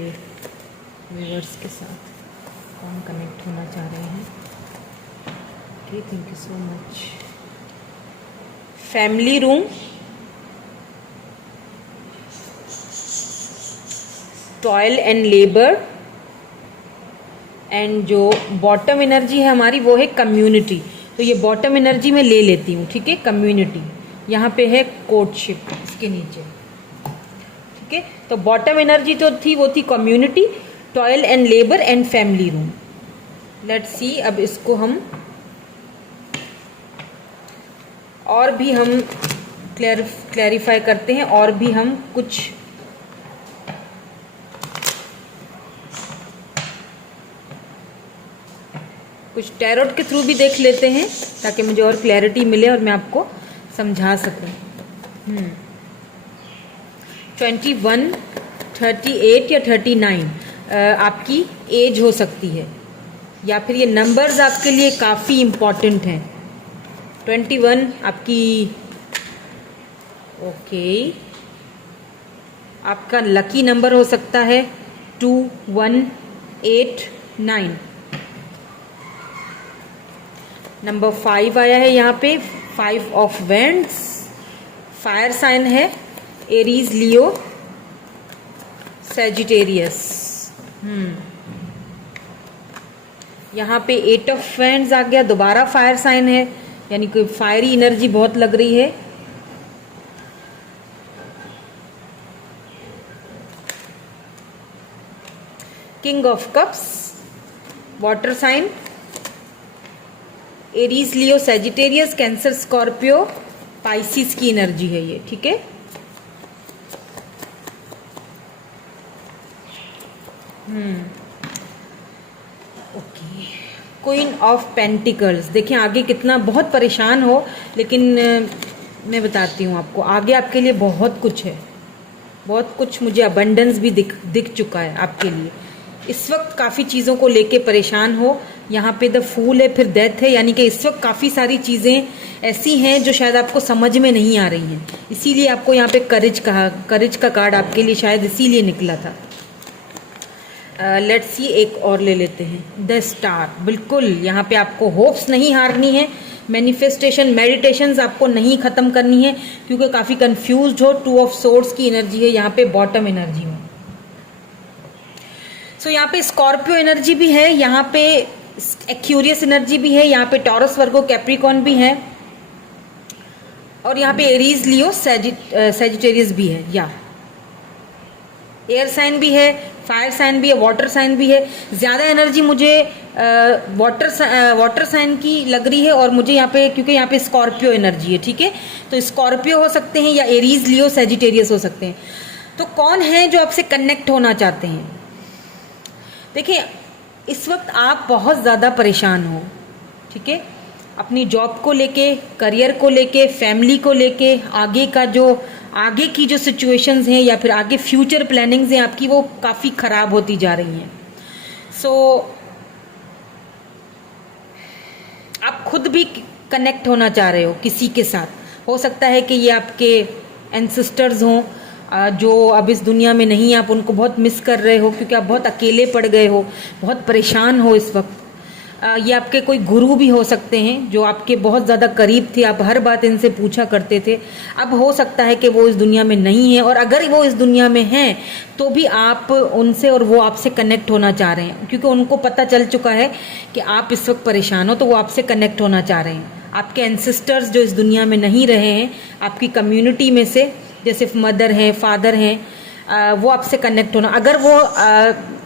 व्यूअर्स के साथ, कौन कनेक्ट होना चाह रहे हैं। Okay, thank you so much. Family room, toil and labour, and जो बॉटम एनर्जी है हमारी वो है कम्युनिटी। तो ये बॉटम एनर्जी मैं ले लेती हूँ। ठीक है, कम्युनिटी यहाँ पे है कोर्टशिप इसके नीचे। ठीक है, तो बॉटम एनर्जी तो थी वो थी community, toil and labour and family room. Let's see, अब इसको हम और भी हम क्लैरिफाई करते हैं, और भी हम कुछ टैरोट के थ्रू भी देख लेते हैं, ताकि मुझे और क्लैरिटी मिले और मैं आपको समझा सकूं। 21, 38 या 39 आपकी एज हो सकती है, या फिर ये नंबर्स आपके लिए काफ़ी इम्पॉर्टेंट हैं। 21 आपकी, ओके, आपका लकी नंबर हो सकता है 2, 1, 8, 9। नंबर 5 आया है यहाँ पे, 5 ऑफ वेंड्स, फायर साइन है, एरीज, लियो, सैजिटेरियस। यहाँ पे 8 ऑफ वेंड्स आ गया, दोबारा फायर साइन है, यानी कि फायरी एनर्जी बहुत लग रही है। King of cups, water sign, Aries, Leo, Sagittarius, Cancer, Scorpio, Pisces की एनर्जी है ये। ठीक है, ओके, क्वीन ऑफ पेंटिकल्स। देखिए आगे कितना, बहुत परेशान हो, लेकिन मैं बताती हूँ आपको, आगे आपके लिए बहुत कुछ है, बहुत कुछ मुझे अबंडेंस भी दिख चुका है आपके लिए। इस वक्त काफ़ी चीज़ों को लेके परेशान हो। यहाँ पे द फूल है, फिर डेथ है, यानी कि इस वक्त काफ़ी सारी चीज़ें ऐसी हैं जो शायद आपको समझ में नहीं आ रही हैं। इसीलिए आपको यहाँ पे करेज कहा, करेज का कार्ड आपके लिए शायद इसीलिए निकला था। लेट्स सी, एक और ले लेते हैं, द स्टार। बिल्कुल यहाँ पे आपको होप्स नहीं हारनी है, मैनिफेस्टेशन मेडिटेशंस आपको नहीं ख़त्म करनी है, क्योंकि काफ़ी कंफ्यूज्ड हो। 2 ऑफ सोर्ड्स की एनर्जी है यहाँ पे बॉटम एनर्जी में। सो यहाँ पे स्कॉर्पियो एनर्जी भी है, यहाँ पे एक्यूरियस एनर्जी भी है, यहाँ पे टॉरस वर्गो कैप्रिकॉन भी है, और यहाँ पे एरीज लियो सेजिटेरियस भी है, या एयर साइन भी है, फायर साइन भी है, वाटर साइन भी है। ज़्यादा एनर्जी मुझे वाटर साइन की लग रही है, और मुझे यहाँ पे, क्योंकि यहाँ पे स्कॉर्पियो एनर्जी है, ठीक है, तो स्कॉर्पियो हो सकते हैं या एरीज लियो सेजिटेरियस हो सकते हैं। तो कौन है जो आपसे कनेक्ट होना चाहते हैं? देखिए, इस वक्त आप बहुत ज़्यादा परेशान हो, ठीक है, अपनी जॉब को लेके, करियर को लेके, फैमिली को लेके, आगे की जो सिचुएशंस हैं या फिर आगे फ्यूचर प्लानिंग्स हैं आपकी, वो काफ़ी ख़राब होती जा रही हैं। सो आप खुद भी कनेक्ट होना चाह रहे हो किसी के साथ। हो सकता है कि ये आपके एंसेस्टर्स हों जो अब इस दुनिया में नहीं है, आप उनको बहुत मिस कर रहे हो, क्योंकि आप बहुत अकेले पड़ गए हो, बहुत परेशान हो इस वक्त। ये आपके कोई गुरु भी हो सकते हैं जो आपके बहुत ज़्यादा करीब थे, आप हर बात इनसे पूछा करते थे। अब हो सकता है कि वो इस दुनिया में नहीं है, और अगर वो इस दुनिया में हैं तो भी आप उनसे और वो आपसे कनेक्ट होना चाह रहे हैं, क्योंकि उनको पता चल चुका है कि आप इस वक्त परेशान हो, तो वो आपसे कनेक्ट होना चाह रहे हैं। आपके एंसेस्टर्स जो इस दुनिया में नहीं रहे हैं, आपकी कम्युनिटी में से, जैसे मदर हैं, फादर हैं, वो आपसे कनेक्ट होना,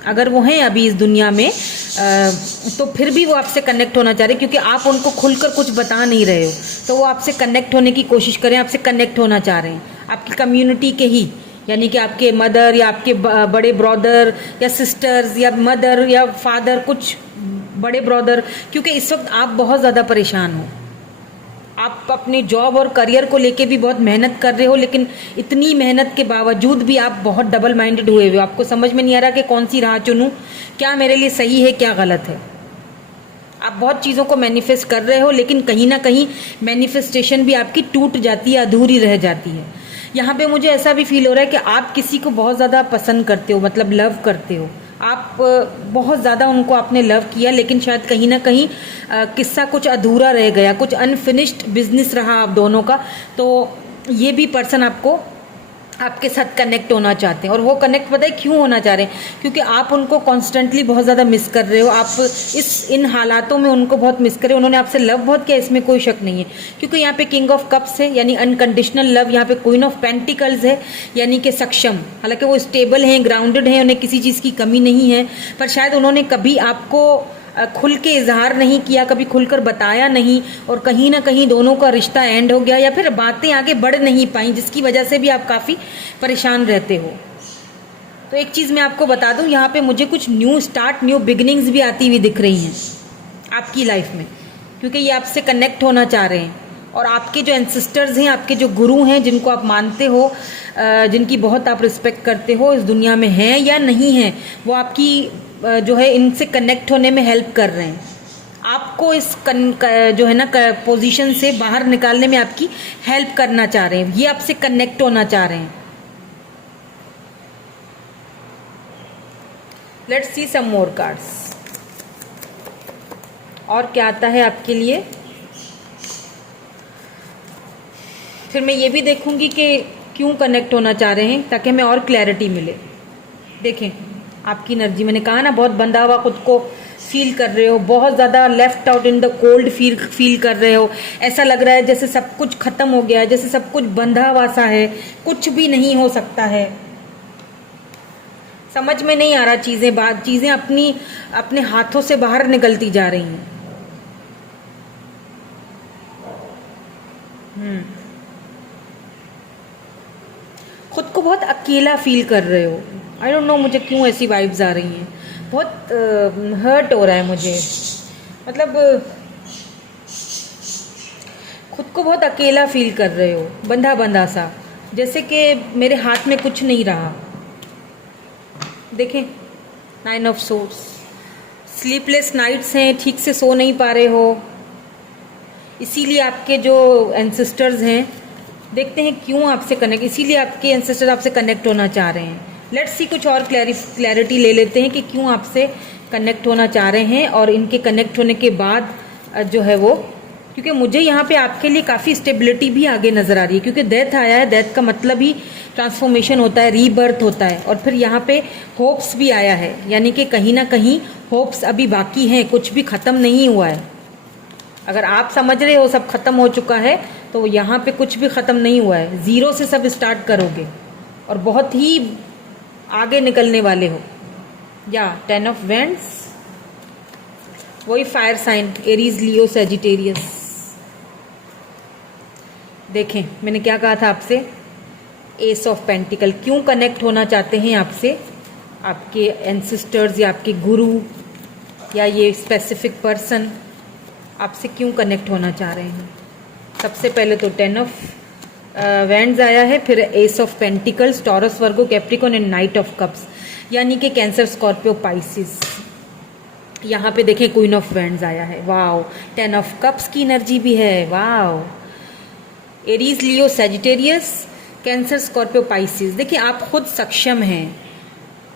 अगर वो हैं अभी इस दुनिया में, तो फिर भी वो आपसे कनेक्ट होना चाह रहे हैं, क्योंकि आप उनको खुलकर कुछ बता नहीं रहे हो, तो वो आपसे कनेक्ट होने की कोशिश करें, आपसे कनेक्ट होना चाह रहे हैं, आपकी कम्युनिटी के ही, यानी कि आपके मदर या आपके बड़े ब्रदर या सिस्टर्स या मदर या फादर, कुछ बड़े ब्रदर, क्योंकि इस वक्त आप बहुत ज़्यादा परेशान हो। आप अपने जॉब और करियर को लेके भी बहुत मेहनत कर रहे हो, लेकिन इतनी मेहनत के बावजूद भी आप बहुत डबल माइंडेड हुए हो। आपको समझ में नहीं आ रहा कि कौन सी राह चुनूं, क्या मेरे लिए सही है, क्या गलत है। आप बहुत चीज़ों को मैनिफेस्ट कर रहे हो, लेकिन कहीं ना कहीं मैनिफेस्टेशन भी आपकी टूट जाती है, अधूरी रह जाती है। यहाँ पे मुझे ऐसा भी फील हो रहा है कि आप किसी को बहुत ज़्यादा पसंद करते हो, मतलब लव करते हो, आप बहुत ज़्यादा उनको आपने लव किया, लेकिन शायद कहीं ना कहीं किस्सा कुछ अधूरा रह गया, कुछ अनफिनिश्ड बिजनेस रहा आप दोनों का। तो ये भी पर्सन आपके साथ कनेक्ट होना चाहते हैं, और वो कनेक्ट पता है क्यों होना चाह रहे हैं? क्योंकि आप उनको कॉन्स्टेंटली बहुत ज़्यादा मिस कर रहे हो, आप इन हालातों में उनको बहुत मिस कर रहे हो। उन्होंने आपसे लव बहुत किया, इसमें कोई शक नहीं है, क्योंकि यहाँ पे किंग ऑफ कप्स है, यानी अनकंडीशनल लव। यहाँ पे क्वीन ऑफ पेंटिकल्स है, यानी कि सक्षम। हालांकि वो स्टेबल हैं, ग्राउंडेड हैं, उन्हें किसी चीज़ की कमी नहीं है, पर शायद उन्होंने कभी आपको खुल के इजहार नहीं किया, कभी खुलकर बताया नहीं, और कहीं ना कहीं दोनों का रिश्ता एंड हो गया, या फिर बातें आगे बढ़ नहीं पाई, जिसकी वजह से भी आप काफ़ी परेशान रहते हो। तो एक चीज़ मैं आपको बता दूं, यहाँ पे मुझे कुछ न्यू स्टार्ट, न्यू बिगिनिंग्स भी आती हुई दिख रही हैं आपकी लाइफ में, क्योंकि ये आपसे कनेक्ट होना चाह रहे हैं। और आपके जो एंसेस्टर्स हैं, आपके जो गुरु हैं, जिनको आप मानते हो, जिनकी बहुत आप रिस्पेक्ट करते हो, इस दुनिया में हैं या नहीं हैं, वो आपकी जो है इनसे कनेक्ट होने में हेल्प कर रहे हैं। आपको इस जो है ना पोजीशन से बाहर निकालने में आपकी हेल्प करना चाह रहे हैं, ये आपसे कनेक्ट होना चाह रहे हैं। Let's see some more cards, और क्या आता है आपके लिए। फिर मैं ये भी देखूंगी कि क्यों कनेक्ट होना चाह रहे हैं, ताकि हमें और क्लैरिटी मिले। देखें आपकी एनर्जी, मैंने कहा ना, बहुत बंधा हुआ खुद को फील कर रहे हो, बहुत ज़्यादा left out in the cold feel कर रहे हो। ऐसा लग रहा है जैसे सब कुछ खत्म हो गया है, जैसे सब कुछ बंधा हुआ सा है, कुछ भी नहीं हो सकता है। समझ में नहीं आ रहा, चीज़ें अपने हाथों से बाहर निकलती जा रही हैं। खुद को बहुत अकेला फील कर रहे हो। आई डोंट नो मुझे क्यों ऐसी वाइब्स आ रही हैं, बहुत हर्ट हो रहा है मुझे, मतलब खुद को बहुत अकेला फील कर रहे हो, बंधा बंधा सा जैसे कि मेरे हाथ में कुछ नहीं रहा। देखें, 9 ऑफ सोर्ड्स, स्लीपलेस नाइट्स हैं, ठीक से सो नहीं पा रहे हो, इसीलिए आपके जो एंसेस्टर्स हैं, देखते हैं क्यों आपसे कनेक्ट, इसीलिए आपके एंसेस्टर आपसे कनेक्ट होना चाह रहे हैं। लेट्स सी, कुछ और क्लैरिटी ले लेते हैं कि क्यों आपसे कनेक्ट होना चाह रहे हैं। और इनके कनेक्ट होने के बाद जो है वो, क्योंकि मुझे यहाँ पे आपके लिए काफ़ी स्टेबिलिटी भी आगे नज़र आ रही है, क्योंकि डेथ आया है, डेथ का मतलब ही ट्रांसफॉर्मेशन होता है, रीबर्थ होता है। और फिर यहाँ पे होप्स भी आया है, यानी कि कहीं ना कहीं होप्स अभी बाकी हैं, कुछ भी ख़त्म नहीं हुआ है। अगर आप समझ रहे हो सब खत्म हो चुका है, तो यहाँ पे कुछ भी ख़त्म नहीं हुआ है, ज़ीरो से सब स्टार्ट करोगे और बहुत ही आगे निकलने वाले हो। या 10 ऑफ वेंड्स, वही fire sign, Aries, Leo, Sagittarius. देखें, मैंने क्या कहा था आपसे, एस ऑफ पेंटिकल। क्यों कनेक्ट होना चाहते हैं आपसे आपके एंसेस्टर्स या आपके गुरु या ये स्पेसिफिक पर्सन आपसे क्यों कनेक्ट होना चाह रहे हैं? सबसे पहले तो 10 ऑफ वैंड्स आया है, फिर S of pentacles, Taurus, Virgo, Capricorn and night of cups, यानी कि कैंसर, स्कॉर्पियो, पाइसिस। यहाँ पे देखें क्वीन ऑफ वैंड्स आया है, वाओ। 10 ऑफ कप्स की एनर्जी भी है, wow. Aries, Leo, Sagittarius, cancer, Scorpio, Pisces. देखिए, आप खुद सक्षम हैं।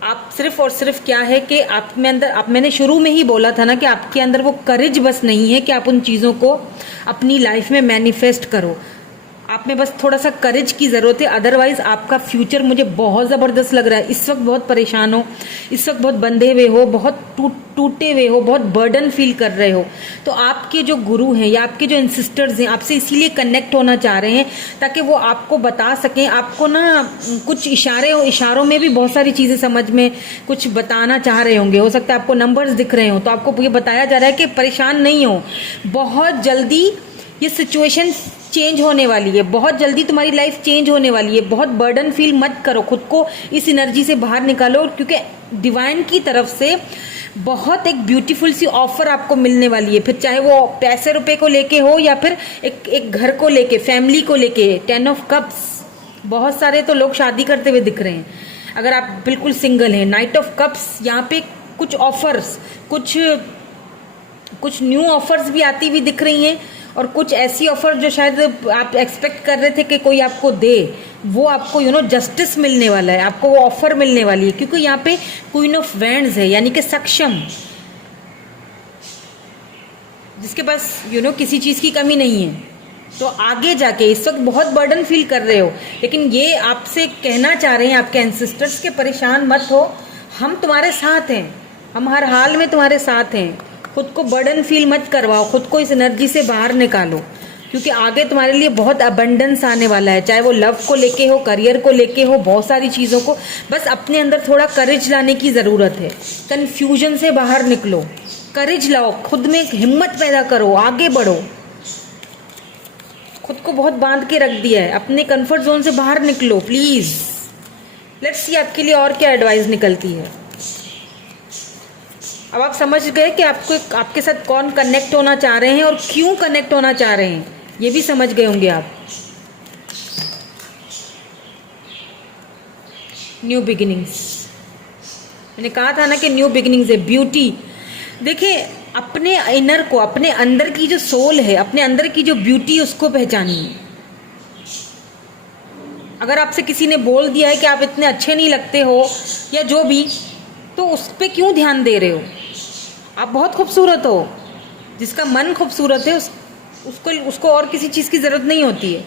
आप सिर्फ और सिर्फ क्या है कि आप में अंदर, आप, मैंने शुरू में ही बोला था ना कि आपके अंदर वो करेज बस नहीं है कि आप उन चीज़ों को अपनी लाइफ में मैनिफेस्ट करो। आप में बस थोड़ा सा करेज की ज़रूरत है, अदरवाइज आपका फ्यूचर मुझे बहुत ज़बरदस्त लग रहा है। इस वक्त बहुत परेशान हो, इस वक्त बहुत बंधे हुए हो, बहुत टूटे हुए हो, बहुत बर्डन फील कर रहे हो। तो आपके जो गुरु हैं या आपके जो एंसेस्टर्स हैं आपसे इसीलिए कनेक्ट होना चाह रहे हैं, ताकि वो आपको बता सकें, आपको ना कुछ इशारों में भी बहुत सारी चीज़ें समझ में कुछ बताना चाह रहे होंगे। हो सकता है आपको नंबर्स दिख रहे हो, तो आपको ये बताया जा रहा है कि परेशान नहीं हो, बहुत जल्दी ये सिचुएशन चेंज होने वाली है, बहुत जल्दी तुम्हारी लाइफ चेंज होने वाली है। बहुत बर्डन फील मत करो, खुद को इस एनर्जी से बाहर निकालो, क्योंकि डिवाइन की तरफ से बहुत एक ब्यूटीफुल सी ऑफर आपको मिलने वाली है। फिर चाहे वो पैसे रुपए को लेके हो या फिर एक घर को लेके, फैमिली को लेके। 10 ऑफ कप्स, बहुत सारे तो लोग शादी करते हुए दिख रहे हैं अगर आप बिल्कुल सिंगल हैं। नाइट ऑफ कप्स, यहाँ पे कुछ ऑफर्स, कुछ न्यू ऑफर्स भी आती हुई दिख रही हैं, और कुछ ऐसी ऑफर जो शायद आप एक्सपेक्ट कर रहे थे कि कोई आपको दे, वो आपको जस्टिस मिलने वाला है, आपको वो ऑफर मिलने वाली है। क्योंकि यहाँ पे क्वीन ऑफ वैंड्स है, यानी कि सक्षम, जिसके पास किसी चीज़ की कमी नहीं है। तो आगे जाके, इस वक्त बहुत बर्डन फील कर रहे हो, लेकिन ये आपसे कहना चाह रहे हैं आपके एंसेस्टर्स के, परेशान मत हो, हम तुम्हारे साथ हैं, हम हर हाल में तुम्हारे साथ हैं। खुद को बर्डन फील मत करवाओ, खुद को इस एनर्जी से बाहर निकालो, क्योंकि आगे तुम्हारे लिए बहुत अबंडेंस आने वाला है, चाहे वो लव को लेके हो, करियर को लेके हो, बहुत सारी चीज़ों को। बस अपने अंदर थोड़ा करेज लाने की ज़रूरत है, कन्फ्यूजन से बाहर निकलो, करेज लाओ, खुद में हिम्मत पैदा करो, आगे बढ़ो। खुद को बहुत बांध के रख दिया है, अपने कंफर्ट जोन से बाहर निकलो प्लीज़। लेट्स सी आपके लिए और क्या एडवाइस निकलती है। अब आप समझ गए कि आपको, आपके साथ कौन कनेक्ट होना चाह रहे हैं और क्यों कनेक्ट होना चाह रहे हैं, ये भी समझ गए होंगे आप। न्यू बिगिनिंग्स, मैंने कहा था ना कि न्यू बिगिनिंग्स है, ब्यूटी। देखिए, अपने इनर को, अपने अंदर की जो सोल है, अपने अंदर की जो ब्यूटी, उसको पहचानिए। अगर आपसे किसी ने बोल दिया है कि आप इतने अच्छे नहीं लगते हो या जो भी, तो उस पर क्यों ध्यान दे रहे हो? आप बहुत खूबसूरत हो। जिसका मन खूबसूरत है उसको और किसी चीज़ की ज़रूरत नहीं होती है।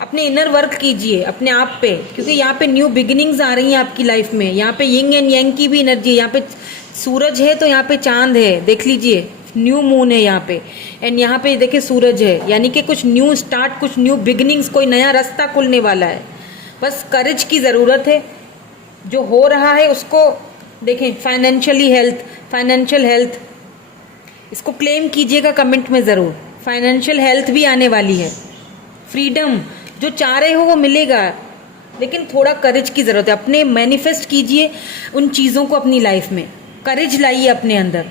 अपने इनर वर्क कीजिए अपने आप पे, क्योंकि यहाँ पे न्यू बिगिनिंग्स आ रही हैं आपकी लाइफ में। यहाँ पे यिंग एंड यांग की भी एनर्जी है, यहाँ पे सूरज है तो यहाँ पे चांद है, देख लीजिए, न्यू मून है यहाँ पे, एंड यहाँ पे देखिए सूरज है, यानी कि कुछ न्यू स्टार्ट, कुछ न्यू बिगिनिंग्स, कोई नया रास्ता खुलने वाला है। बस करेज की ज़रूरत है। जो हो रहा है उसको देखें। फाइनेंशियल हेल्थ, इसको क्लेम कीजिएगा कमेंट में ज़रूर। फाइनेंशियल हेल्थ भी आने वाली है। फ्रीडम, जो चाह रहे हो वो मिलेगा, लेकिन थोड़ा करेज की ज़रूरत है। अपने मैनिफेस्ट कीजिए उन चीज़ों को अपनी लाइफ में, करेज लाइए अपने अंदर,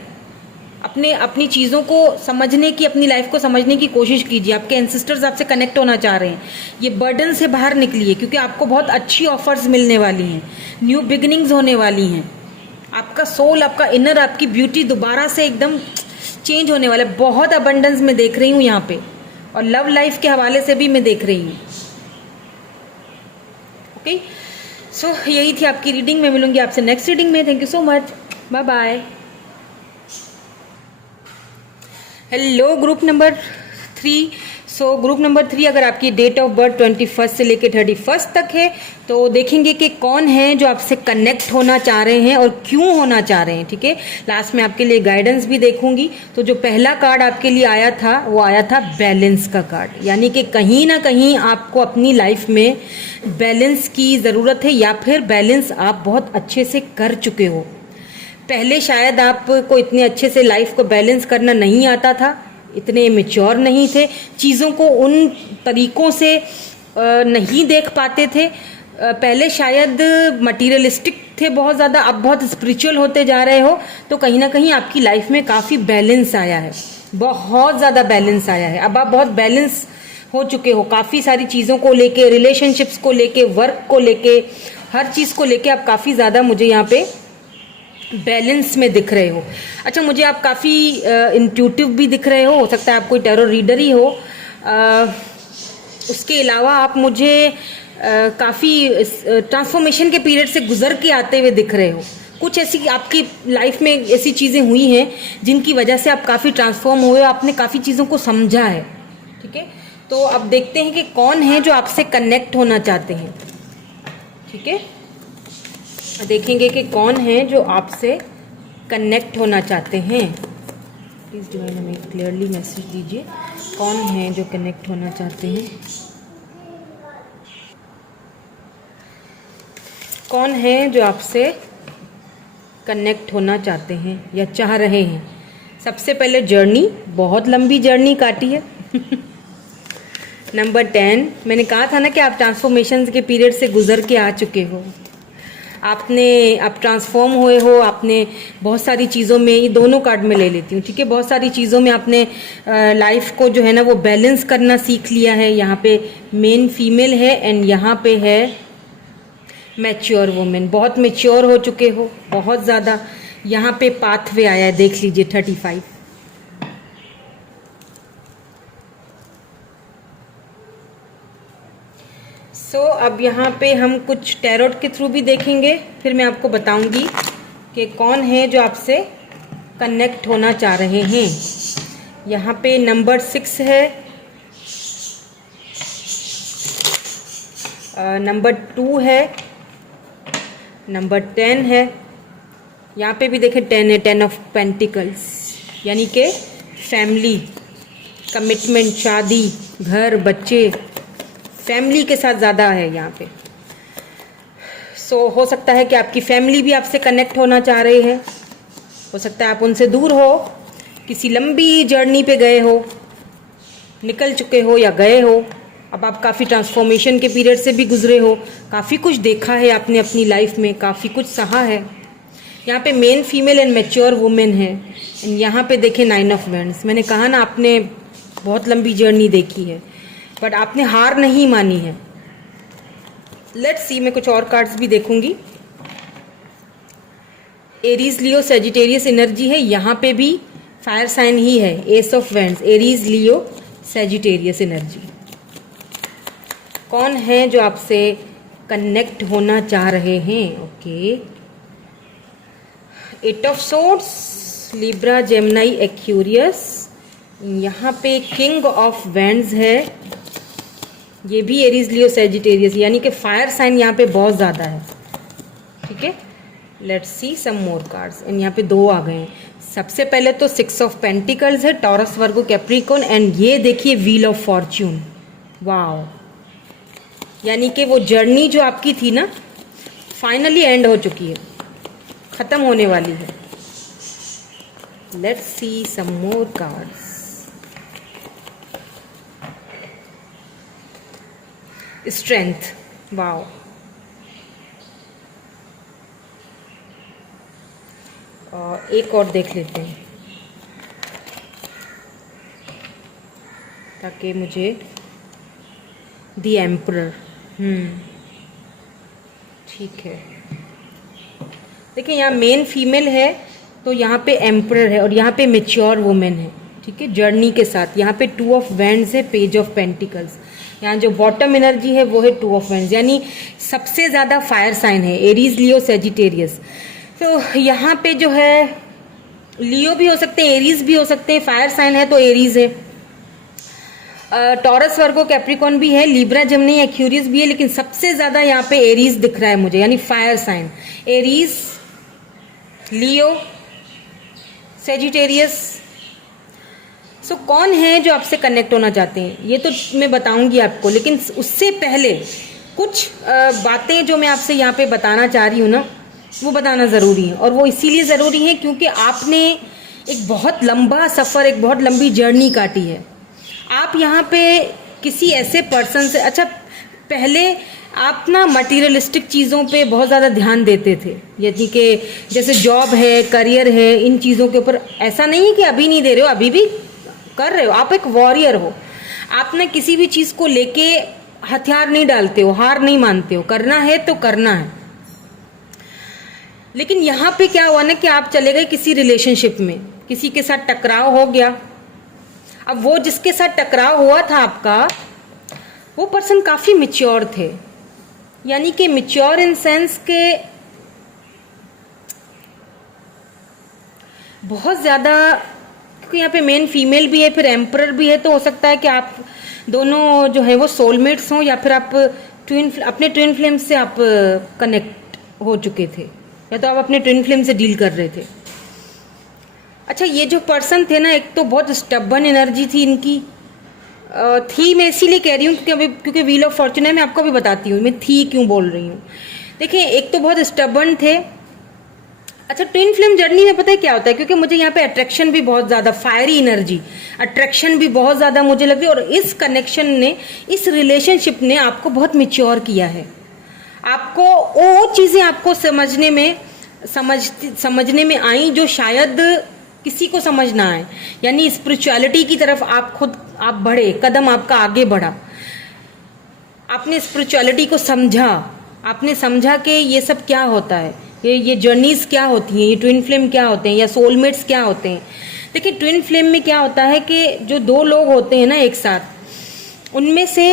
अपने अपनी चीज़ों को समझने की, अपनी लाइफ को समझने की कोशिश कीजिए। आपके एंसेस्टर्स आपसे कनेक्ट होना चाह रहे हैं। ये बर्डन से बाहर निकलिए, क्योंकि आपको बहुत अच्छी ऑफर्स मिलने वाली हैं, न्यू बिगिनिंग्स होने वाली हैं। आपका सोल, आपका इनर, आपकी ब्यूटी दोबारा से एकदम चेंज होने वाला है। बहुत अबंडेंस में देख रही हूँ यहाँ पे, और लव लाइफ के हवाले से भी मैं देख रही हूँ। ओके, सो यही थी आपकी रीडिंग। मैं मिलूंगी आपसे नेक्स्ट रीडिंग में। Thank you so much, bye bye. Hello group number 3। So group number 3, अगर आपकी डेट ऑफ बर्थ 21 से लेकर 31 तक है, तो देखेंगे कि कौन है जो आपसे कनेक्ट होना चाह रहे हैं और क्यों होना चाह रहे हैं। ठीक है, लास्ट में आपके लिए गाइडेंस भी देखूंगी। तो जो पहला कार्ड आपके लिए आया था, वो आया था बैलेंस का कार्ड, यानी कि कहीं ना कहीं आपको अपनी लाइफ में बैलेंस की ज़रूरत है, या फिर बैलेंस आप बहुत अच्छे से कर चुके हो। पहले शायद आपको इतने अच्छे से लाइफ को बैलेंस करना नहीं आता था, इतने मैच्योर नहीं थे, चीज़ों को उन तरीकों से नहीं देख पाते थे। पहले शायद मटीरियलिस्टिक थे बहुत ज़्यादा, अब बहुत स्पिरिचुअल होते जा रहे हो, तो कहीं ना कहीं आपकी लाइफ में काफ़ी बैलेंस आया है, बहुत ज़्यादा बैलेंस आया है। अब आप बहुत बैलेंस हो चुके हो, काफ़ी सारी चीज़ों को लेके, रिलेशनशिप्स को लेके, वर्क को लेके, हर चीज़ को लेके आप काफ़ी ज़्यादा मुझे यहाँ पे बैलेंस में दिख रहे हो। अच्छा, मुझे आप काफ़ी इंट्यूटिव भी दिख रहे हो सकता है आप कोई टैरो रीडर ही हो। उसके अलावा आप मुझे काफ़ी ट्रांसफॉर्मेशन के पीरियड से गुजर के आते हुए दिख रहे हो। कुछ ऐसी आपकी लाइफ में ऐसी चीज़ें हुई हैं जिनकी वजह से आप काफ़ी ट्रांसफॉर्म हुए, आपने काफ़ी चीज़ों को समझा है। ठीक है, तो अब देखते हैं कि कौन है जो आपसे कनेक्ट होना चाहते हैं। ठीक है, देखेंगे कि कौन है जो आपसे कनेक्ट होना चाहते हैं। प्लीज़ जो है हमें क्लियरली मैसेज दीजिए, कौन है जो कनेक्ट होना चाहते हैं, कौन है जो आपसे कनेक्ट होना चाहते हैं या चाह रहे हैं। सबसे पहले जर्नी, बहुत लंबी जर्नी काटी है। नंबर 10, मैंने कहा था ना कि आप ट्रांसफॉर्मेशन के पीरियड से गुजर के आ चुके हो। आप ट्रांसफॉर्म हुए हो, आपने बहुत सारी चीज़ों में, ये दोनों कार्ड में ले लेती हूँ। ठीक है, बहुत सारी चीज़ों में आपने लाइफ को जो है ना वो बैलेंस करना सीख लिया है। यहाँ पे मेन फीमेल है एंड यहाँ पे है मैच्योर वुमेन। बहुत मैच्योर हो चुके हो, बहुत ज़्यादा। यहाँ पे पाथवे आया है, देख लीजिए 35। सो अब यहाँ पे हम कुछ टैरोट के थ्रू भी देखेंगे, फिर मैं आपको बताऊंगी कि कौन है जो आपसे कनेक्ट होना चाह रहे हैं। यहाँ पे नंबर 6 है, नंबर 2 है, नंबर 10 है। यहाँ पे भी देखें 10 है, 10 ऑफ पेंटिकल्स, यानी कि फैमिली, कमिटमेंट, शादी, घर, बच्चे, फैमिली के साथ ज़्यादा है यहाँ पे। सो हो सकता है कि आपकी फैमिली भी आपसे कनेक्ट होना चाह रही है, हो सकता है आप उनसे दूर हो, किसी लंबी जर्नी पे गए हो, निकल चुके हो या गए हो। अब आप काफ़ी ट्रांसफॉर्मेशन के पीरियड से भी गुजरे हो, काफ़ी कुछ देखा है आपने अपनी लाइफ में, काफ़ी कुछ सहा है। यहाँ पे main female and mature women है। एंड यहाँ पे देखें 9 ऑफ वैंड्स। मैंने कहा ना आपने बहुत लंबी जर्नी देखी है, बट आपने हार नहीं मानी है। लेट्स सी, मैं कुछ और कार्ड्स भी देखूंगी। एरीज, लियो, सेजिटेरियस एनर्जी है। यहाँ पे भी फायर साइन ही है, S of wands, Aries, Leo, Sagittarius energy. कौन है जो आपसे कनेक्ट होना चाह रहे हैं? Okay, 8 of swords, Libra, Gemini, Aquarius. यहाँ पे किंग ऑफ वैंड्स है, ये भी एरीज, लियो, सेजिटेरियस, यानी कि फायर साइन यहाँ पे बहुत ज़्यादा है। ठीक है, let's see some more cards. And यहाँ पे 2 आ गए हैं। सबसे पहले तो 6 ऑफ पेंटिकल्स है, टॉरस, वर्गो, कैप्रिकॉर्न। एंड ये देखिए व्हील ऑफ फॉर्च्यून। वाओ, यानी कि वो जर्नी जो आपकी थी ना, फाइनली एंड हो चुकी है, ख़त्म होने वाली है। Let's see some more cards. Strength, wow, और एक और देख लेते हैं। ताकि मुझे द एम्परर, ठीक है। देखिए यहाँ मेन फीमेल है तो यहाँ पे एम्परर है और यहाँ पे मेच्योर वुमेन है, ठीक है, जर्नी के साथ। यहाँ पे 2 ऑफ वैंड्स है, पेज ऑफ पेंटिकल्स। यहाँ जो बॉटम एनर्जी है वो है 2 ऑफ वैंड्स, यानी सबसे ज़्यादा फायर साइन है एरीज, लियो, सेजिटेरियस। तो यहाँ पे जो है लियो भी हो सकते हैं, एरीज भी हो सकते हैं। फायर साइन है तो एरीज है। टॉरस, वर्गो, कैप्रिकॉन भी है, लिब्रा, जेमिनी, एक्यूरियस भी है, लेकिन सबसे ज़्यादा यहाँ पे एरीज दिख रहा है मुझे, यानी fire sign. Aries, Leo, Sagittarius. सो कौन है जो आपसे कनेक्ट होना चाहते हैं ये तो मैं बताऊंगी आपको, लेकिन उससे पहले कुछ बातें जो मैं आपसे यहाँ पे बताना चाह रही हूँ ना, वो बताना ज़रूरी है। और वो इसीलिए ज़रूरी है क्योंकि आपने एक बहुत लंबा सफ़र, एक बहुत लंबी जर्नी काटी है। आप यहाँ पे किसी ऐसे पर्सन से, अच्छा पहले आप ना मटीरियलिस्टिक चीज़ों पे बहुत ज़्यादा ध्यान देते थे, यानी कि जैसे जॉब है, करियर है, इन चीज़ों के ऊपर। ऐसा नहीं है कि अभी नहीं दे रहे हो, अभी भी कर रहे हो। आप एक वॉरियर हो, आप ना किसी भी चीज़ को लेके हथियार नहीं डालते हो, हार नहीं मानते हो, करना है तो करना है। लेकिन यहाँ पे क्या हुआ ना कि आप चले गए किसी रिलेशनशिप में, किसी के साथ टकराव हो गया। अब वो जिसके साथ टकराव हुआ था आपका, वो पर्सन काफ़ी मैच्योर थे, यानी कि मैच्योर इन सेंस के बहुत ज़्यादा, क्योंकि यहाँ पे मेन फीमेल भी है, फिर एम्परर भी है, तो हो सकता है कि आप दोनों जो है वो सोलमेट्स हों, या फिर आप अपने ट्विन फ्लेम से आप कनेक्ट हो चुके थे, या तो आप अपने ट्विन फ्लेम से डील कर रहे थे। अच्छा, ये जो पर्सन थे ना, एक तो बहुत स्टबर्न एनर्जी थी इनकी, थी मैं इसीलिए कह रही हूँ क्योंकि व्हील ऑफ फॉर्चून है। मैं आपको भी बताती हूँ मैं थी क्यों बोल रही हूँ। देखिए, एक तो बहुत स्टबर्न थे। अच्छा, ट्विन फ्लेम जर्नी में पता है क्या होता है, क्योंकि मुझे यहाँ पे अट्रैक्शन भी बहुत ज़्यादा, फायरी एनर्जी, अट्रैक्शन भी बहुत ज़्यादा मुझे लगी, और इस कनेक्शन ने, इस रिलेशनशिप ने आपको बहुत मैच्योर किया है। आपको वो चीज़ें आपको समझने में आई जो शायद किसी को समझ ना आए, यानी स्पिरिचुअलिटी की तरफ आप बढ़े, कदम आपका आगे बढ़ा। आपने स्पिरिचुअलिटी को समझा, आपने समझा कि ये सब क्या होता है, ये जर्नीज क्या होती हैं, ये ट्विन फ्लेम क्या होते हैं, या सोलमेट्स क्या होते हैं। देखिए, ट्विन फ्लेम में क्या होता है कि जो 2 लोग होते हैं ना एक साथ, उनमें से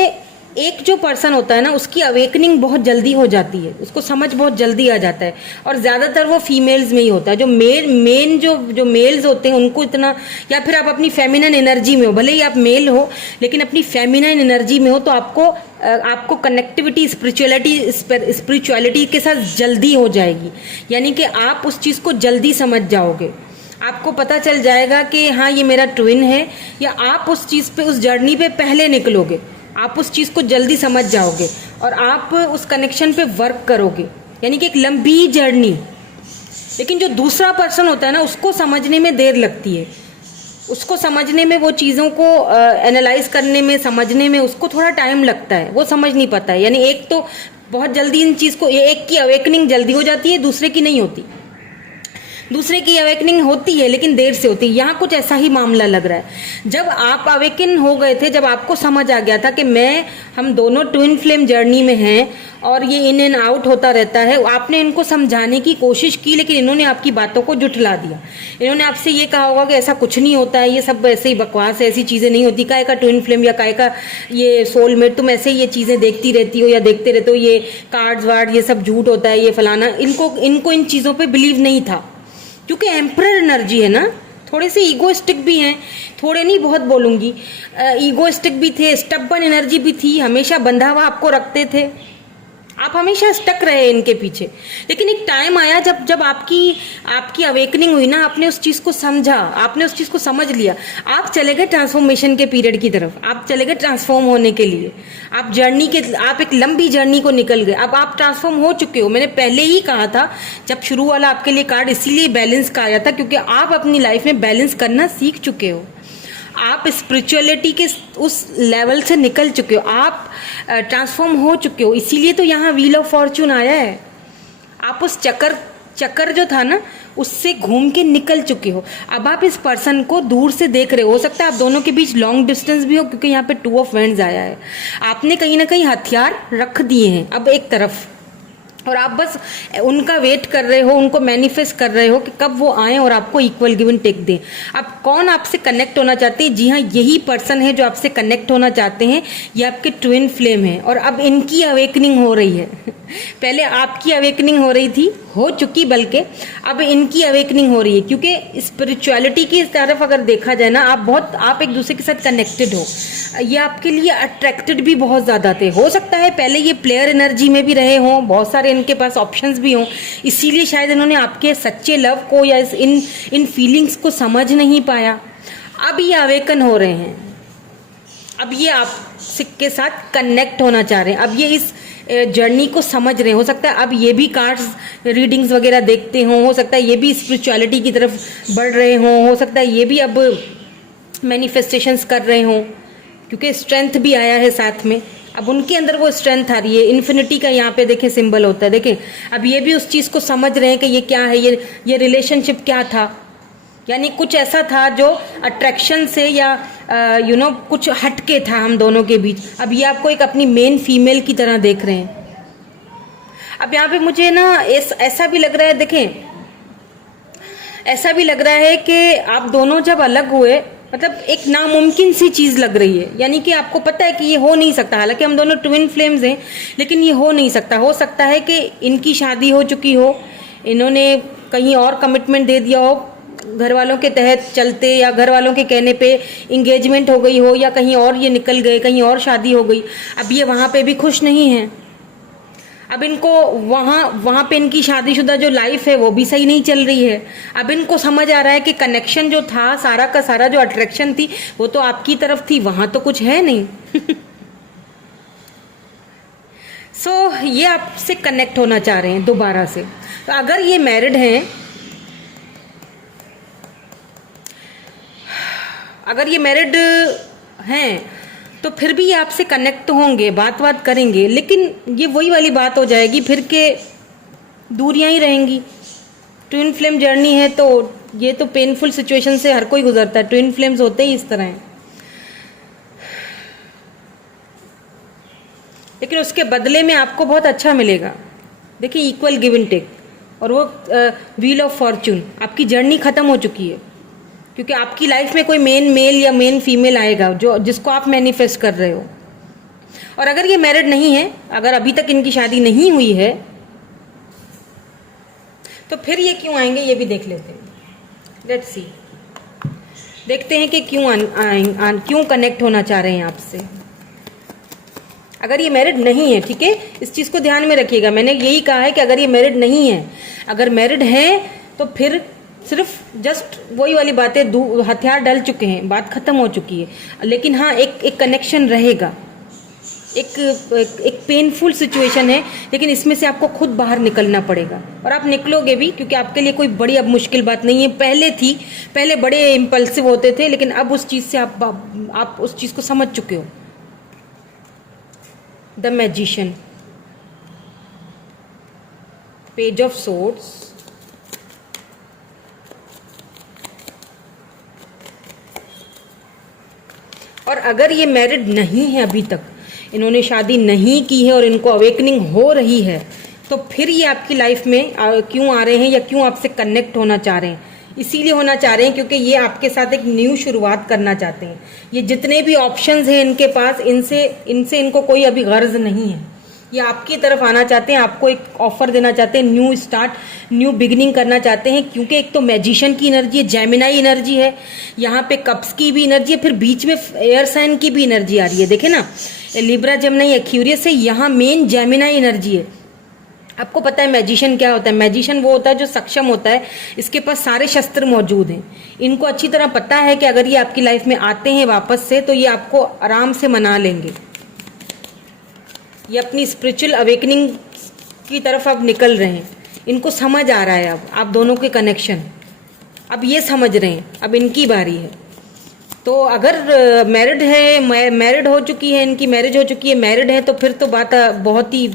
एक जो पर्सन होता है ना, उसकी अवेकनिंग बहुत जल्दी हो जाती है, उसको समझ बहुत जल्दी आ जाता है, और ज़्यादातर वो फीमेल्स में ही होता है। जो मेन जो मेल्स होते हैं उनको इतना, या फिर आप अपनी फेमिनिन एनर्जी में हो, भले ही आप मेल हो लेकिन अपनी फेमिनिन एनर्जी में हो, तो आपको कनेक्टिविटी स्पिरिचुअलिटी के साथ जल्दी हो जाएगी, यानी कि आप उस चीज़ को जल्दी समझ जाओगे। आपको पता चल जाएगा कि हाँ ये मेरा ट्विन है, या आप उस चीज़ पे, उस जर्नी पे पहले निकलोगे, आप उस चीज़ को जल्दी समझ जाओगे और आप उस कनेक्शन पे वर्क करोगे, यानी कि एक लंबी जर्नी। लेकिन जो दूसरा पर्सन होता है ना, उसको समझने में देर लगती है, उसको समझने में, वो चीज़ों को एनालाइज करने में, समझने में उसको थोड़ा टाइम लगता है, वो समझ नहीं पाता है। यानी एक तो बहुत जल्दी इन चीज़ को, एक की अवेकनिंग जल्दी हो जाती है, दूसरे की नहीं होती। दूसरे की अवेकनिंग होती है लेकिन देर से होती है। यहाँ कुछ ऐसा ही मामला लग रहा है। जब आप अवेकन हो गए थे, जब आपको समझ आ गया था कि हम दोनों ट्विन फ्लेम जर्नी में हैं और ये इन एंड आउट होता रहता है, आपने इनको समझाने की कोशिश की, लेकिन इन्होंने आपकी बातों को जुटला दिया। इन्होंने आपसे ये कहा होगा कि ऐसा कुछ नहीं होता है, ये सब ऐसे ही बकवास है, ऐसी चीज़ें नहीं होती, काहे का ट्विन फ्लेम या काहे का ये सोलमेट, तुम ऐसे ही ये चीज़ें देखती रहती हो या देखते रहते हो, ये कार्ड्स वार्ड ये सब झूठ होता है, ये फलाना। इनको इन चीज़ों पर बिलीव नहीं था, क्योंकि एम्परर एनर्जी है ना, थोड़े से ईगोइस्टिक भी हैं, थोड़े नहीं बहुत बोलूँगी, ईगोइस्टिक भी थे, स्टबर्न एनर्जी भी थी, हमेशा बंधा हुआ आपको रखते थे, आप हमेशा स्टक रहे इनके पीछे। लेकिन एक टाइम आया जब आपकी अवेकनिंग हुई ना, आपने उस चीज़ को समझा, आपने उस चीज़ को समझ लिया, आप चले गए ट्रांसफॉर्मेशन के पीरियड की तरफ, आप चले गए ट्रांसफॉर्म होने के लिए, आप एक लंबी जर्नी को निकल गए, अब आप ट्रांसफॉर्म हो चुके हो। मैंने पहले ही कहा था, जब शुरू वाला आपके लिए कार्ड इसीलिए बैलेंस का आया था, क्योंकि आप अपनी लाइफ में बैलेंस करना सीख चुके हो, आप स्पिरिचुअलिटी के उस लेवल से निकल चुके हो, आप ट्रांसफॉर्म हो चुके हो, इसीलिए तो यहाँ व्हील ऑफ फॉर्चून आया है। आप उस चक्कर जो था ना, उससे घूम के निकल चुके हो। अब आप इस पर्सन को दूर से देख रहे हो सकता है आप दोनों के बीच लॉन्ग डिस्टेंस भी हो, क्योंकि यहाँ पे 2 ऑफ वैंड्स आया है। आपने कहीं ना कहीं हथियार रख दिए हैं अब एक तरफ, और आप बस उनका वेट कर रहे हो, उनको मैनिफेस्ट कर रहे हो कि कब वो आए और आपको इक्वल गिव एंड टेक दें। अब कौन आपसे कनेक्ट होना चाहते हैं? जी हाँ, यही पर्सन है जो आपसे कनेक्ट होना चाहते हैं। ये आपके ट्विन फ्लेम है और अब इनकी अवेकनिंग हो रही है। पहले आपकी अवेकनिंग हो रही थी, हो चुकी, बल्कि अब इनकी अवेकनिंग हो रही है, क्योंकि स्पिरिचुअलिटी की तरफ अगर देखा जाए ना, आप एक दूसरे के साथ कनेक्टेड हो। ये आपके लिए अट्रैक्टेड भी बहुत ज़्यादा थे। हो सकता है पहले ये प्लेयर एनर्जी में भी रहे हों, बहुत सारे इनके पास ऑप्शंस भी हों, इसीलिए शायद इन्होंने आपके सच्चे लव को या इन फीलिंग्स को समझ नहीं पाया। अब ये अवेकन हो रहे हैं, अब ये आपके साथ कनेक्ट होना चाह रहे हैं, अब ये इस जर्नी को समझ रहे हैं। हो सकता है अब ये भी कार्ड्स रीडिंग्स वगैरह देखते हों, हो सकता है ये भी स्पिरिचुअलिटी की तरफ बढ़ रहे हों, हो सकता है ये भी अब मैनिफेस्टेशंस कर रहे हों, क्योंकि स्ट्रेंथ भी आया है साथ में। अब उनके अंदर वो स्ट्रेंथ आ रही है। इन्फिनिटी का यहाँ पे देखें सिंबल होता है, देखें अब ये भी उस चीज़ को समझ रहे हैं कि ये क्या है, ये रिलेशनशिप क्या था, यानी कुछ ऐसा था जो अट्रैक्शन से या कुछ हटके था हम दोनों के बीच। अब ये आपको एक अपनी मेन फीमेल की तरह देख रहे हैं। अब यहाँ पे मुझे ना ऐसा भी लग रहा है, देखें ऐसा भी लग रहा है कि आप दोनों जब अलग हुए, मतलब एक नामुमकिन सी चीज़ लग रही है, यानी कि आपको पता है कि ये हो नहीं सकता। हालांकि हम दोनों ट्विन फ्लेम्स हैं, लेकिन ये हो नहीं सकता। हो सकता है कि इनकी शादी हो चुकी हो, इन्होंने कहीं और कमिटमेंट दे दिया हो, घर वालों के तहत चलते या घर वालों के कहने पे इंगेजमेंट हो गई हो, या कहीं और ये निकल गए, कहीं और शादी हो गई। अब ये वहाँ पे भी खुश नहीं है। अब इनको वहाँ पे इनकी शादीशुदा जो लाइफ है वो भी सही नहीं चल रही है। अब इनको समझ आ रहा है कि कनेक्शन जो था, सारा का सारा जो अट्रैक्शन थी, वो तो आपकी तरफ थी, वहाँ तो कुछ है नहीं। ये आपसे कनेक्ट होना चाह रहे हैं दोबारा से। तो अगर ये मैरिड हैं, अगर ये मैरिड हैं तो फिर भी ये आपसे कनेक्ट होंगे, बात करेंगे, लेकिन ये वही वाली बात हो जाएगी फिर के दूरियां ही रहेंगी। ट्विन फ्लेम जर्नी है तो ये तो पेनफुल सिचुएशन से हर कोई गुजरता है, ट्विन फ्लेम्स होते ही इस तरह हैं। लेकिन उसके बदले में आपको बहुत अच्छा मिलेगा। देखिए इक्वल गिव एंड टेक, और वो व्हील ऑफ फॉर्च्यून, आपकी जर्नी खत्म हो चुकी है, क्योंकि आपकी लाइफ में कोई मेन मेल या मेन फीमेल आएगा जिसको आप मैनिफेस्ट कर रहे हो। और अगर ये मैरिड नहीं है, अगर अभी तक इनकी शादी नहीं हुई है, तो फिर ये क्यों आएंगे ये भी देख लेते हैं। लेट्स सी, देखते हैं कि क्यों कनेक्ट होना चाह रहे हैं आपसे। अगर ये मैरिड नहीं है, ठीक है, इस चीज़ को ध्यान में रखिएगा। मैंने यही कहा है कि अगर ये मैरिड नहीं है, अगर मैरिड है तो फिर सिर्फ जस्ट वही वाली बातें, हथियार डल चुके हैं, बात खत्म हो चुकी है। लेकिन हाँ, एक कनेक्शन रहेगा। एक पेनफुल सिचुएशन है, लेकिन इसमें से आपको खुद बाहर निकलना पड़ेगा, और आप निकलोगे भी, क्योंकि आपके लिए कोई बड़ी अब मुश्किल बात नहीं है। पहले बड़े इम्पल्सिव होते थे, लेकिन अब उस चीज़ से आप उस चीज़ को समझ चुके हो। The magician, page of swords, और अगर ये मैरिड नहीं है, अभी तक इन्होंने शादी नहीं की है और इनको अवेकनिंग हो रही है, तो फिर ये आपकी लाइफ में क्यों आ रहे हैं या क्यों आपसे कनेक्ट होना चाह रहे हैं? इसीलिए होना चाह रहे हैं क्योंकि ये आपके साथ एक न्यू शुरुआत करना चाहते हैं। ये जितने भी ऑप्शंस हैं इनके पास, इनसे इनको कोई अभी गर्ज नहीं है। ये आपकी तरफ आना चाहते हैं, आपको एक ऑफर देना चाहते हैं, न्यू स्टार्ट, न्यू बिगिनिंग करना चाहते हैं। क्योंकि एक तो मैजिशियन की एनर्जी है, जेमिनाई एनर्जी है, यहाँ पे कप्स की भी एनर्जी है, फिर बीच में एयर साइन की भी एनर्जी आ रही है। देखे ना, लिब्रा, जेमिनाई, एक्यूरियस है, यहाँ मेन जेमिनाई एनर्जी है। आपको पता है मैजिशियन क्या होता है? मैजिशियन वो होता है जो सक्षम होता है, इसके पास सारे शस्त्र मौजूद हैं। इनको अच्छी तरह पता है कि अगर ये आपकी लाइफ में आते हैं वापस से, तो ये आपको आराम से मना लेंगे। ये अपनी स्पिरिचुअल अवेकनिंग की तरफ अब निकल रहे हैं। इनको समझ आ रहा है अब आप दोनों के कनेक्शन, अब ये समझ रहे हैं, अब इनकी बारी है। तो अगर मैरिड है, मैरिड हो चुकी है, इनकी मैरिज हो चुकी है, मैरिड है, तो फिर तो बात बहुत ही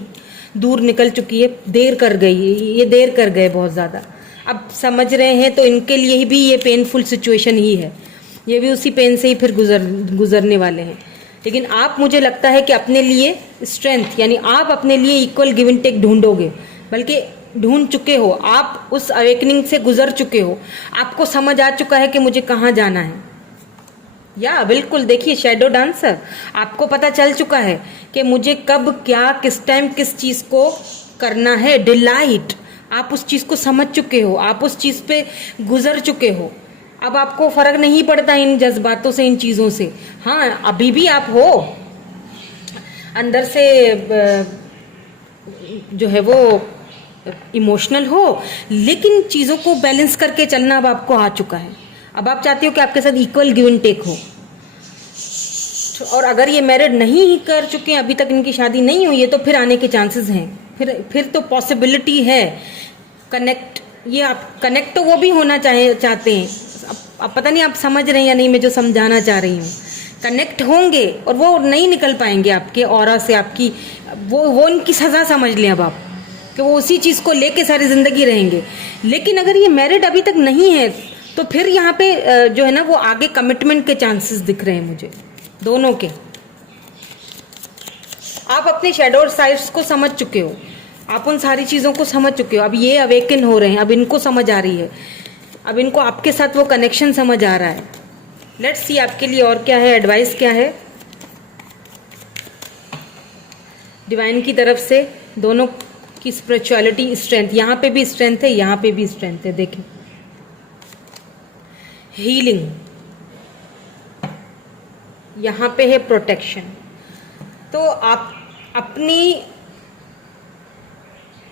दूर निकल चुकी है, देर कर गई, ये देर कर गए बहुत ज़्यादा। अब समझ रहे हैं तो इनके लिए भी ये पेनफुल सिचुएशन ही है, ये भी उसी पेन से ही फिर गुजरने वाले हैं। लेकिन आप, मुझे लगता है कि अपने लिए स्ट्रेंथ, यानी आप अपने लिए इक्वल गिव एंड टेक ढूंढोगे, बल्कि ढूंढ चुके हो, आप उस अवेकनिंग से गुजर चुके हो, आपको समझ आ चुका है कि मुझे कहाँ जाना है। या बिल्कुल, देखिए शैडो डांसर, आपको पता चल चुका है कि मुझे कब, क्या, किस टाइम, किस चीज को करना है। डिलाइट, आप उस चीज को समझ चुके हो, आप उस चीज पे गुजर चुके हो। अब आपको फर्क नहीं पड़ता इन जज्बातों से, इन चीजों से। हाँ, अभी भी आप हो अंदर से जो है वो इमोशनल हो, लेकिन चीजों को बैलेंस करके चलना अब आपको आ चुका है। अब आप चाहते हो कि आपके साथ इक्वल गिव एंड टेक हो। और अगर ये मैरिड नहीं कर चुके हैं, अभी तक इनकी शादी नहीं हुई है, तो फिर आने के चांसेस हैं, फिर तो पॉसिबिलिटी है कनेक्ट। ये आप कनेक्ट तो वो भी होना चाहते हैं। अब पता नहीं आप समझ रहे हैं या नहीं, मैं जो समझाना चाह रही हूँ। कनेक्ट होंगे और वो नहीं निकल पाएंगे आपके ऑरा से, आपकी वो इनकी सजा समझ लें अब आप, कि वो उसी चीज को लेके सारी जिंदगी रहेंगे। लेकिन अगर ये मैरिड अभी तक नहीं है, तो फिर यहाँ पे जो है ना वो आगे कमिटमेंट के चांसेस दिख रहे हैं मुझे, दोनों के। आप अपने शैडो साइड्स को समझ चुके हो, आप उन सारी चीजों को समझ चुके हो। अब ये अवेकन हो रहे हैं, अब इनको समझ आ रही है, अब इनको आपके साथ वो कनेक्शन समझ आ रहा है। लेट्स सी आपके लिए और क्या है, एडवाइस क्या है डिवाइन की तरफ से। दोनों की स्पिरिचुअलिटी, स्ट्रेंथ, यहाँ पे भी स्ट्रेंथ है, यहाँ पे भी स्ट्रेंथ है। देखें, हीलिंग, यहाँ पे है प्रोटेक्शन। तो आप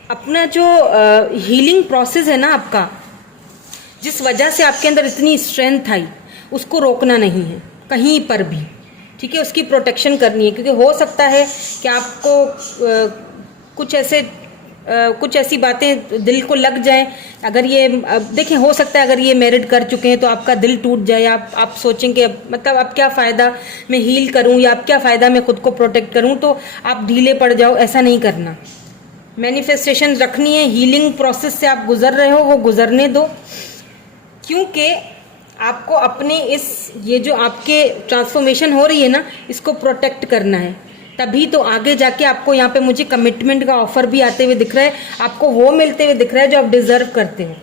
अपना जो हीलिंग प्रोसेस है ना आपका, जिस वजह से आपके अंदर इतनी स्ट्रेंथ आई, उसको रोकना नहीं है कहीं पर भी, ठीक है। उसकी प्रोटेक्शन करनी है, क्योंकि हो सकता है कि आपको कुछ ऐसी बातें दिल को लग जाए। अगर ये देखें, हो सकता है अगर ये मैरिड कर चुके हैं तो आपका दिल टूट जाए, आप सोचेंगे मतलब अब क्या फ़ायदा मैं हील करूं, या अब क्या फ़ायदा मैं खुद को प्रोटेक्ट करूं, तो आप ढीले पड़ जाओ। ऐसा नहीं करना, मैनिफेस्टेशन रखनी है। हीलिंग प्रोसेस से आप गुजर रहे हो, वो गुजरने दो, क्योंकि आपको अपने ये जो आपके ट्रांसफॉर्मेशन हो रही है ना, इसको प्रोटेक्ट करना है। तभी तो आगे जाके आपको यहाँ पे मुझे कमिटमेंट का ऑफर भी आते हुए दिख रहा है, आपको वो मिलते हुए दिख रहा है जो आप डिजर्व करते हो।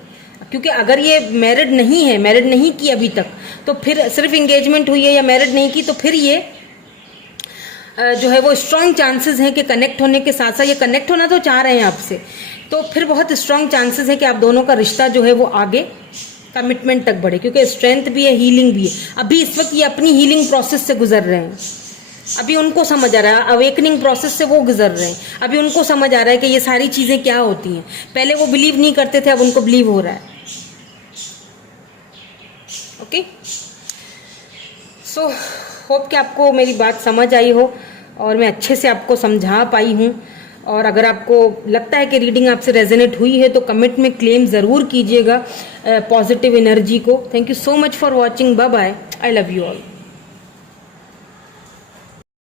क्योंकि अगर ये मैरिड नहीं की अभी तक, तो फिर सिर्फ इंगेजमेंट हुई है या मैरिड नहीं की, तो फिर ये जो है वो स्ट्रांग चांसेस हैं कि कनेक्ट होने के साथ साथ, ये कनेक्ट होना तो चाह रहे हैं आपसे, तो फिर बहुत स्ट्रांग चांसेस है कि आप दोनों का रिश्ता जो है वो आगे कमिटमेंट तक बढ़े, क्योंकि स्ट्रेंथ भी है, हीलिंग भी है। अभी इस वक्त ये अपनी हीलिंग प्रोसेस से गुजर रहे हैं, अभी उनको समझ आ रहा है, अवेकनिंग प्रोसेस से वो गुजर रहे हैं। अभी उनको समझ आ रहा है कि ये सारी चीज़ें क्या होती हैं। पहले वो बिलीव नहीं करते थे, अब उनको बिलीव हो रहा है। ओके, सो होप कि आपको मेरी बात समझ आई हो और मैं अच्छे से आपको समझा पाई हूँ। और अगर आपको लगता है कि रीडिंग आपसे रेजोनेट हुई है, तो कमेंट में क्लेम ज़रूर कीजिएगा पॉजिटिव एनर्जी को। Thank you so much for watching. Bye bye, I love you all.